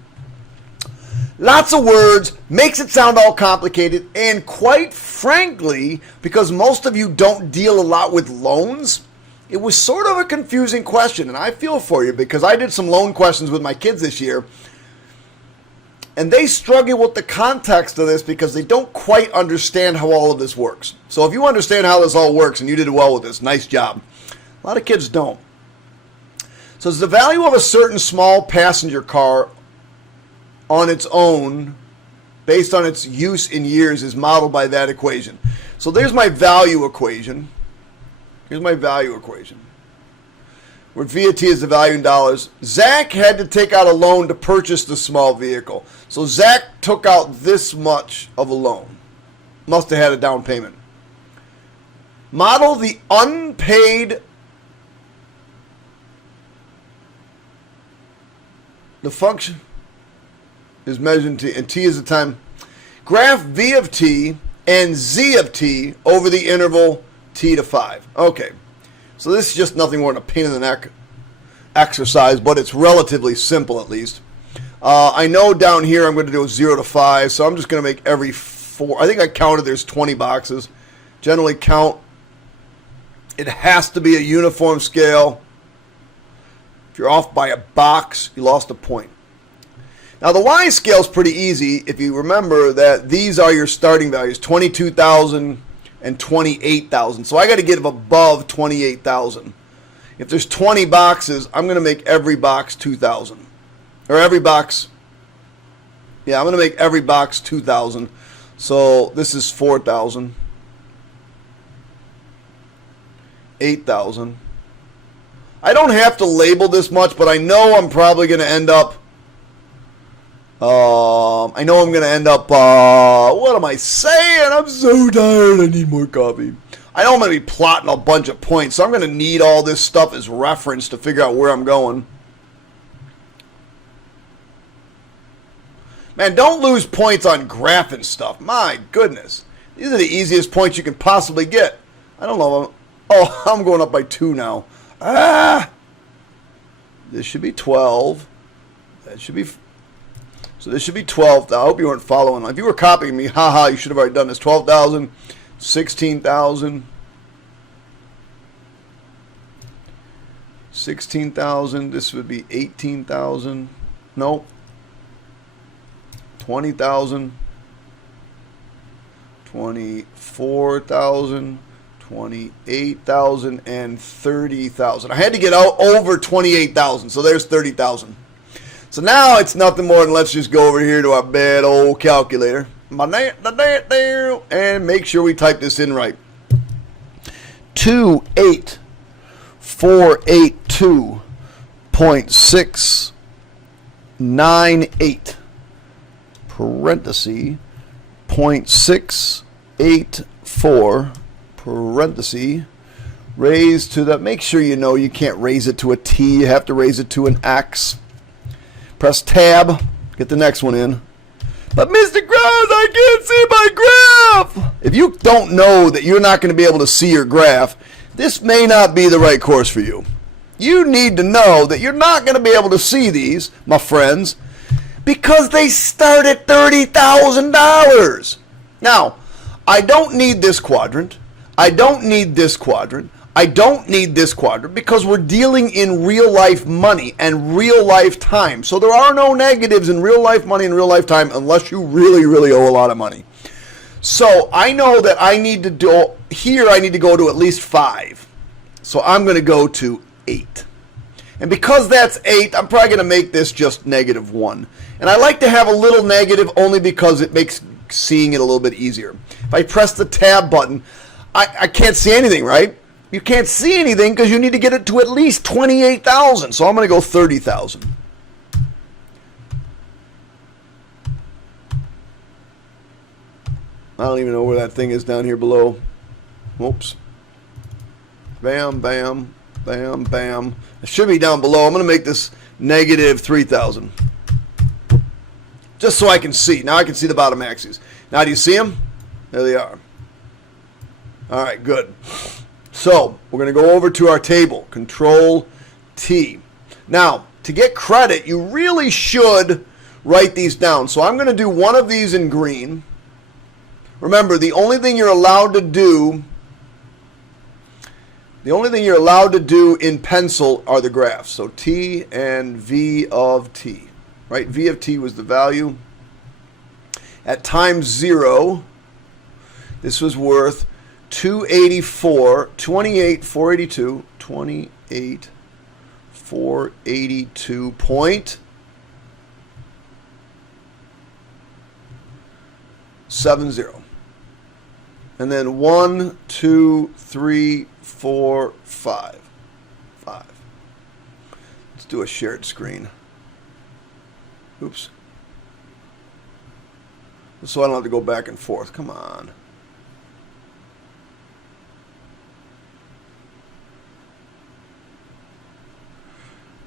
lots of words, makes it sound all complicated, and quite frankly, because most of you don't deal a lot with loans, it was sort of a confusing question, and I feel for you because I did some loan questions with my kids this year, and they struggle with the context of this because they don't quite understand how all of this works. So if you understand how this all works and you did well with this, nice job. A lot of kids don't. So it's the value of a certain small passenger car on its own, based on its use in years, is modeled by that equation. So there's my value equation. Here's my value equation, where VAT is the value in dollars. Zach had to take out a loan to purchase the small vehicle. So Zach took out this much of a loan. Must have had a down payment. Model the unpaid, the function is measured in t, and t is the time. Graph v of t and z of t over the interval t to 5. Okay, so this is just nothing more than a pain in the neck exercise, but it's relatively simple at least. I know down here I'm going to do a 0 to 5, so I'm just going to make every 4. I think I counted there's 20 boxes. Generally count. It has to be a uniform scale. If you're off by a box, you lost a point. Now the Y scale is pretty easy if you remember that these are your starting values, 22,000 and 28,000. So I got to get above 28,000. If there's 20 boxes, I'm going to make every box 2,000. Or every box, yeah, I'm going to make every box 2,000. So this is 4,000. 8,000. I don't have to label this much, but I know I'm probably going to end up, what am I saying? I'm so tired. I need more coffee. I know I'm going to be plotting a bunch of points, so I'm going to need all this stuff as reference to figure out where I'm going. Man, don't lose points on graphing stuff. My goodness. These are the easiest points you can possibly get. I don't know. Oh, I'm going up by 2 now. This should be 12. That should be... So this should be 12. I hope you weren't following. If you were copying me, haha, you should have already done this. 12,000, 16,000, 16,000. This would be 18,000. Nope. 20,000, 24,000, 28,000, and 30,000. I had to get out over 28,000, so there's 30,000. So now it's nothing more than let's just go over here to our bad old calculator and make sure we type this in right. 28482.698 parenthesis 0.684 parenthesis raised to the, make sure you know you can't raise it to a T, you have to raise it to an X. Press tab, get the next one in. But Mr. Krause, I can't see my graph. If you don't know that you're not going to be able to see your graph, this may not be the right course for you. You need to know that you're not going to be able to see these, my friends, because they start at $30,000. Now, I don't need this quadrant. I don't need this quadrant. I don't need this quadrant because we're dealing in real life money and real life time. So there are no negatives in real life money and real life time unless you really, really owe a lot of money. So I know that I need to do, here I need to go to at least 5. So I'm going to go to 8. And because that's 8, I'm probably going to make this just -1. And I like to have a little negative only because it makes seeing it a little bit easier. If I press the tab button, I can't see anything, right? You can't see anything because you need to get it to at least 28,000. So I'm going to go 30,000. I don't even know where that thing is down here below. Whoops. Bam, bam, bam, bam. It should be down below. I'm going to make this negative 3,000. Just so I can see. Now I can see the bottom axes. Now do you see them? There they are. All right, good. So we're going to go over to our table. Control T. Now, to get credit, you really should write these down. So I'm going to do one of these in green. Remember, the only thing you're allowed to do in pencil are the graphs. So T and V of T. Right? V of T was the value. At time 0, this was worth 28,482.70. And then 1, 2, 3, 4, 5. 5. Let's do a shared screen. Oops. So I don't have to go back and forth. Come on.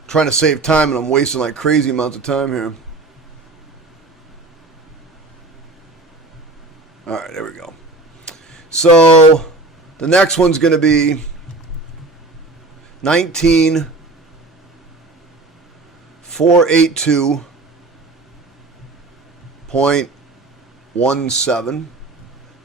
Trying to save time, and I'm wasting like crazy amounts of time here. All right, there we go. So the next one's going to be 19,482.17.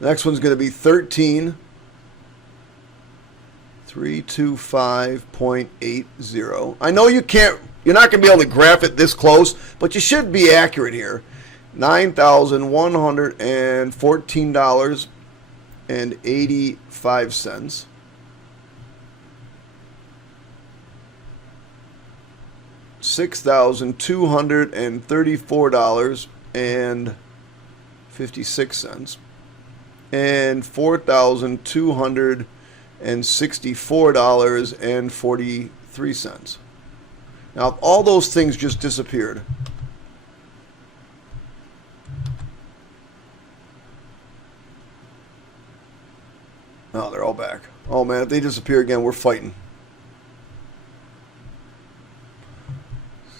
The next one's going to be 13,325.80. I know you're not going to be able to graph it this close, but you should be accurate here. $9,114.85. 6,234.56, and $4,264.43. Now, if all those things just disappeared, no, they're all back. Oh man, if they disappear again, we're fighting.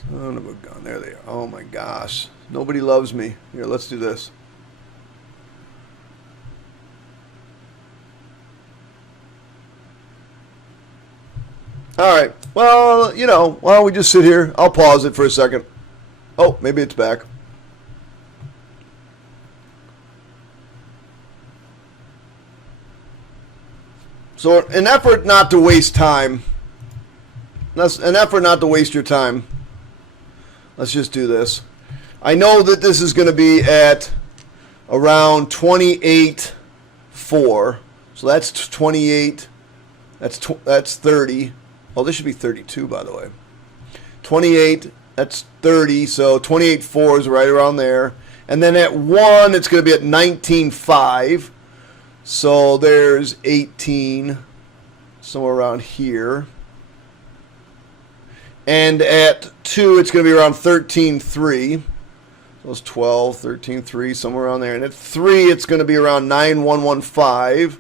Son of a gun. There they are. Oh my gosh. Nobody loves me. Here, let's do this. Alright. Well, you know, why don't we just sit here? I'll pause it for a second. Oh, maybe it's back. So, an effort not to waste time. An effort not to waste your time. Let's just do this. I know that this is going to be at around 28.4. So that's 28. That's 30. Oh, this should be 32, by the way. 28. That's 30. So 28.4 is right around there. And then at 1, it's going to be at 19.5. So there's 18, somewhere around here. And at 2, it's going to be around 13.3. So it's 12, 13.3, somewhere around there. And at 3, it's going to be around 9,115. So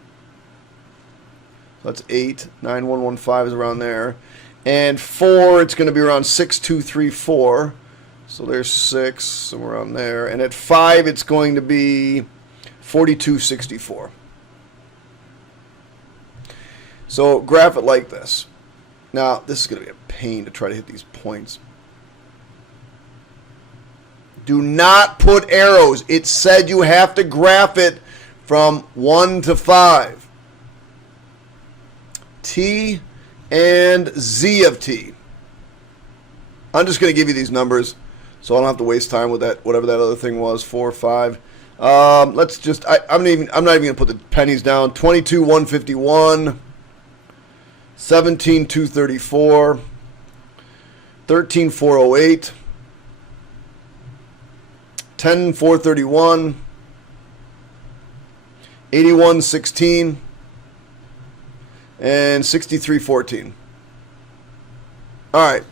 that's 8. 9,115 is around there. And 4, it's going to be around 6,234. So there's 6, somewhere around there. And at 5, it's going to be 42.64. So graph it like this. Now, this is going to be a pain to try to hit these points. Do not put arrows. It said you have to graph it from 1 to 5. T and Z of T. I'm just going to give you these numbers so I don't have to waste time with that, whatever that other thing was, 4 or 5. Let's just, I'm not even going to put the pennies down. 22,151. 17,234, 13,408, 10,431, 81,16, and 63,14. All right.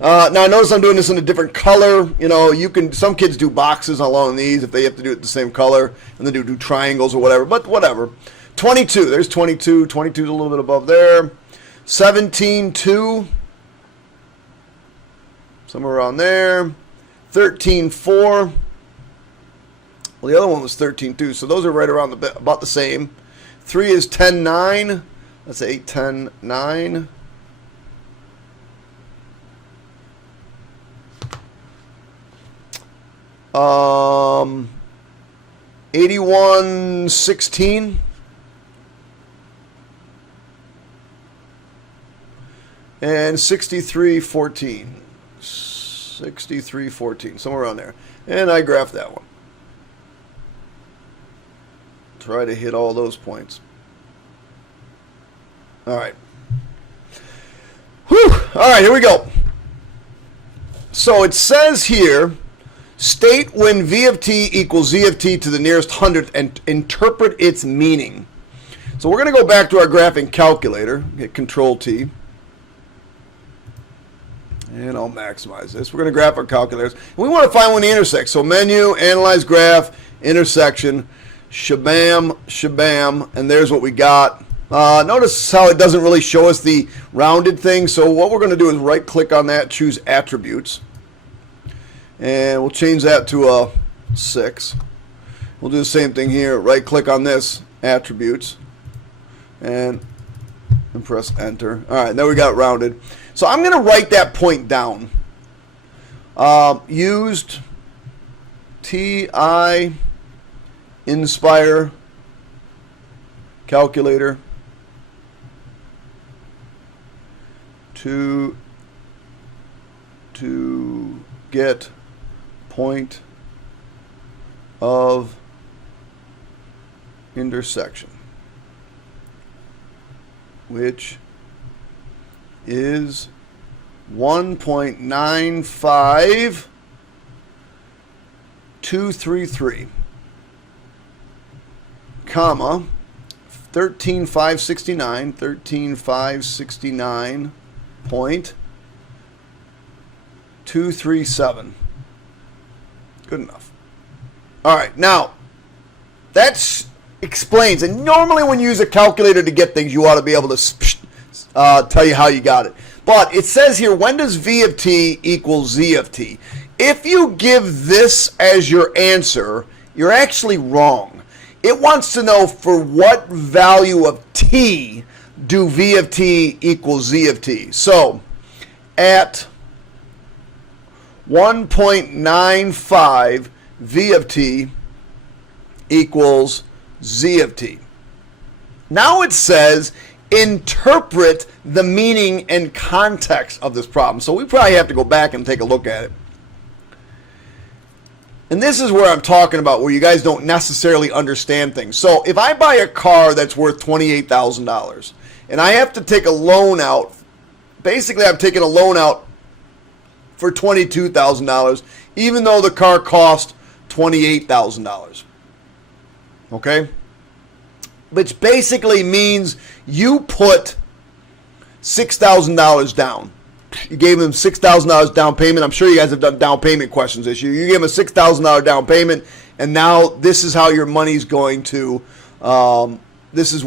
Now notice I'm doing this in a different color. You know, some kids do boxes along these if they have to do it the same color, and then do triangles or whatever, but whatever. 22, there's 22. 22 is a little bit above there. 17, 2. Somewhere around there. 13, 4. Well, the other one was 13, 2, so those are right around about the same. 3 is 10, 9. That's 8, 10, 9. Um, 81, 16. And 63, 14. 63, 14. Somewhere around there. And I graphed that one. Try to hit all those points. All right. Whew. All right, here we go. So it says here, state when v of t equals z of t to the nearest hundredth and interpret its meaning. So we're going to go back to our graphing calculator. Hit Control T. And I'll maximize this. We're going to graph our calculators. And we want to find when they intersect. So menu, analyze graph, intersection, shabam, shabam, and there's what we got. Notice how it doesn't really show us the rounded thing. So what we're going to do is right click on that, choose attributes. And we'll change that to a 6. We'll do the same thing here. Right click on this, attributes, and press enter. All right, now we got it rounded. So I'm going to write that point down. Used TI Inspire calculator to get point of intersection, which is 1.95233, comma 13,569.237. Good enough. All right, now that explains, and normally when you use a calculator to get things, you ought to be able to tell you how you got it. But it says here, when does v of t equal z of t? If you give this as your answer, you're actually wrong. It wants to know for what value of t do v of t equal z of t. So at 1.95 v of t equals z of t. Now it says interpret the meaning and context of this problem. So we probably have to go back and take a look at it. And this is where I'm talking about where you guys don't necessarily understand things. So if I buy a car that's worth $28,000 and I have to take a loan out, basically I'm taking a loan out for $22,000 even though the car cost $28,000. Okay? Which basically means you put $6,000 down. You gave them $6,000 down payment. I'm sure you guys have done down payment questions this year. You gave them a $6,000 down payment, and now this is how your money's going to, this is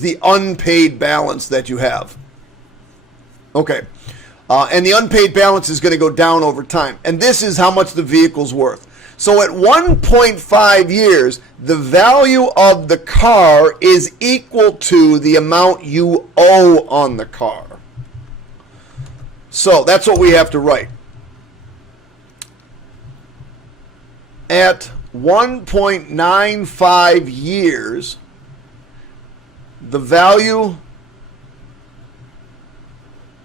the unpaid balance that you have. Okay. And the unpaid balance is going to go down over time. And this is how much the vehicle's worth. So at 1.5 years, the value of the car is equal to the amount you owe on the car. So that's what we have to write. At 1.95 years, the value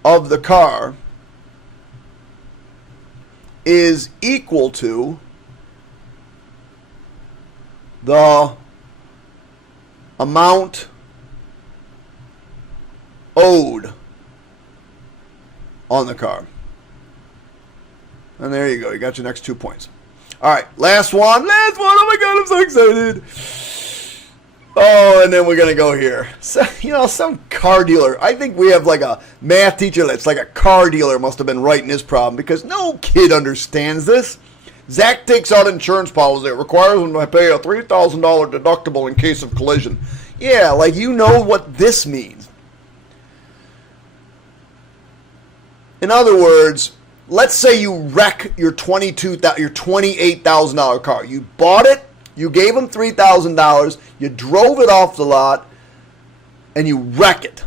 of the car is equal to the amount owed on the car. And there you go. You got your next 2 points. All right, last one. Oh my God, I'm so excited. Oh, And then we're going to go here. So, some car dealer. I think we have like a math teacher that's like a car dealer must have been writing this problem because no kid understands this. Zach takes out insurance policy. It requires him to pay a $3,000 deductible in case of collision. Yeah, like you know what this means. In other words, let's say you wreck your $28,000 car. You bought it, you gave him $3,000, you drove it off the lot, and you wreck it.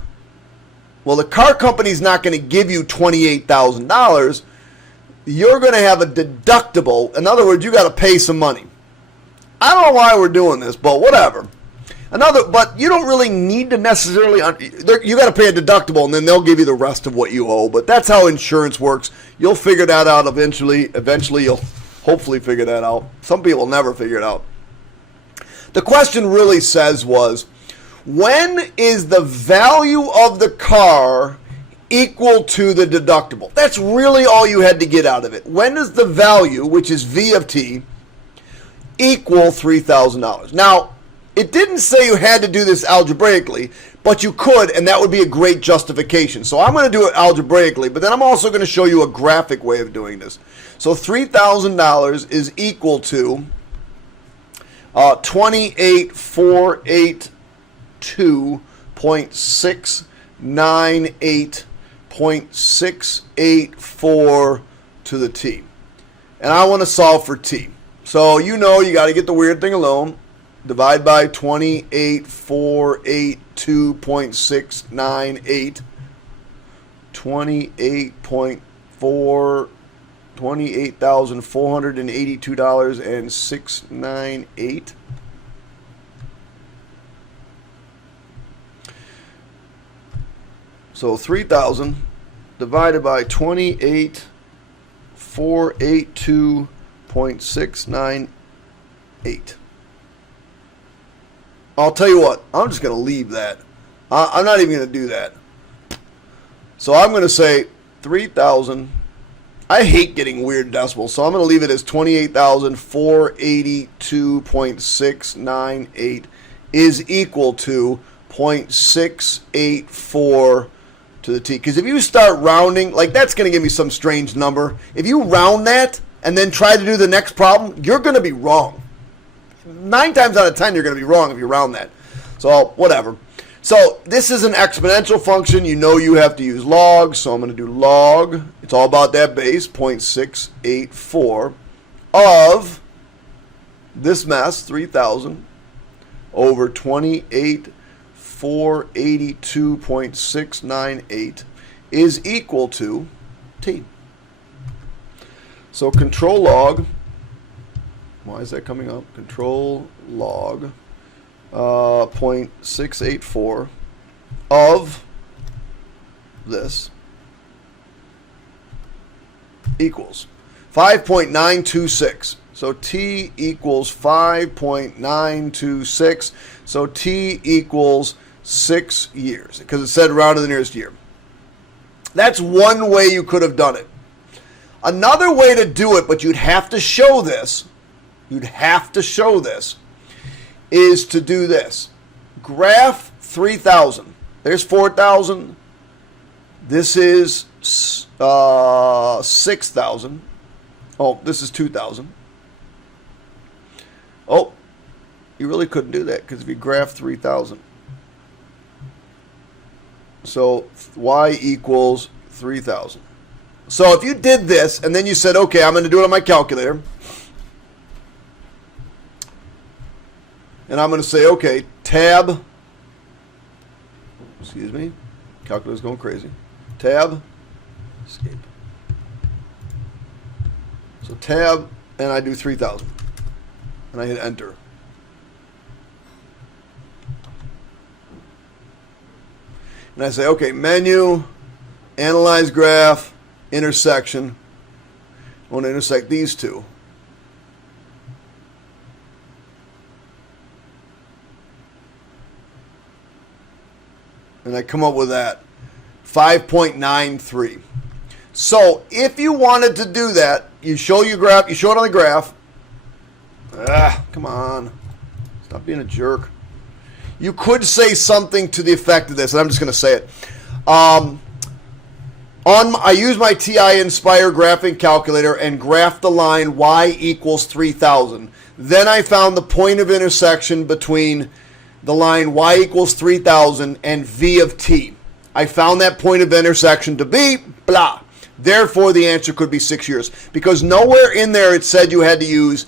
Well, the car company's not going to give you $28,000. You're going to have a deductible. In other words, you got to pay some money. I don't know why we're doing this, but whatever. But you don't really need to necessarily. You got to pay a deductible, and then they'll give you the rest of what you owe. But that's how insurance works. You'll figure that out eventually. Eventually, you'll hopefully figure that out. Some people never figure it out. The question really was, when is the value of the car equal to the deductible? That's really all you had to get out of it. When is the value, which is V of t, equal $3,000? Now, it didn't say you had to do this algebraically, but you could, and that would be a great justification. So I'm going to do it algebraically, but then I'm also going to show you a graphic way of doing this. So $3,000 is equal to 28,482.698.684 to the t. And I want to solve for t. So you got to get the weird thing alone. Divide by 28,482.698. 28,482.698. So 3,000 divided by 28,482.698. I'll tell you what, I'm just going to leave that. I'm not even going to do that. So I'm going to say 3,000. I hate getting weird decimals, so I'm going to leave it as 28,482.698 is equal to 0.684 to the t. Because if you start rounding, like that's going to give me some strange number. If you round that and then try to do the next problem, you're going to be wrong. 9 times out of 10, you're going to be wrong if you round that. So, whatever. So, this is an exponential function. You have to use log. So, I'm going to do log. It's all about that base, 0.684 of this mess, 3,000, over 28,482.698 is equal to t. So, control log. Why is that coming up? Control log 0.684 of this equals 5.926. So t equals 5.926. So t equals 6 years because it said round to the nearest year. That's one way you could have done it. Another way to do it, but you'd have to show this. Is to do this. Graph 3,000. There's 4,000. This is 6,000. Oh, this is 2,000. Oh, you really couldn't do that because if you graph 3,000. So y equals 3,000. So if you did this and then you said, okay, I'm going to do it on my calculator. And I'm going to say, okay, tab, excuse me, calculator's going crazy, tab, escape. So tab, and I do 3,000. And I hit enter. And I say, okay, menu, analyze graph, intersection. I want to intersect these two. And I come up with that, 5.93. So if you wanted to do that, you show your graph, you show it on the graph. Come on. Stop being a jerk. you could say something to the effect of this, and I'm just going to say it. I use my TI Inspire graphing calculator and graphed the line y equals 3,000. Then I found the point of intersection between the line y equals 3,000 and v of t. I found that point of intersection to be blah. Therefore, the answer could be 6 years. Because nowhere in there it said you had to use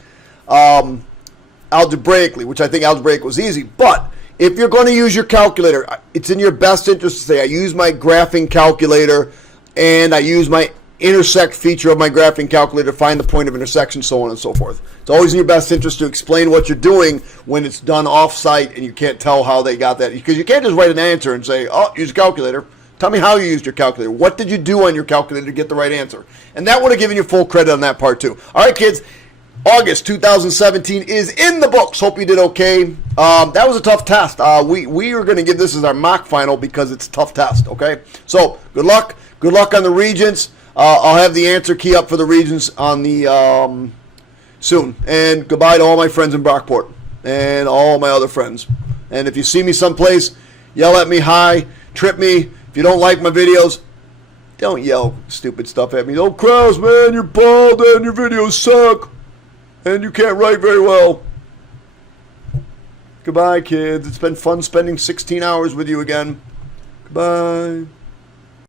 algebraically, which I think algebraic was easy. But if you're going to use your calculator, it's in your best interest to say, I use my graphing calculator and I use my intersect feature of my graphing calculator to find the point of intersection, so on and so forth. It's always in your best interest to explain what you're doing when it's done off-site and you can't tell how they got that. Because you can't just write an answer and say, oh, use a calculator. Tell me how you used your calculator. What did you do on your calculator to get the right answer? And that would have given you full credit on that part too. All right, kids. August 2017 is in the books. Hope you did okay. That was a tough test. We are going to give this as our mock final because it's a tough test, okay? So, good luck. Good luck on the Regents. I'll have the answer key up for the Regents on the soon. And goodbye to all my friends in Brockport and all my other friends. And if you see me someplace, yell at me, hi, trip me. If you don't like my videos, don't yell stupid stuff at me. Oh, Krause, man, you're bald and your videos suck. And you can't write very well. Goodbye, kids. It's been fun spending 16 hours with you again. Goodbye.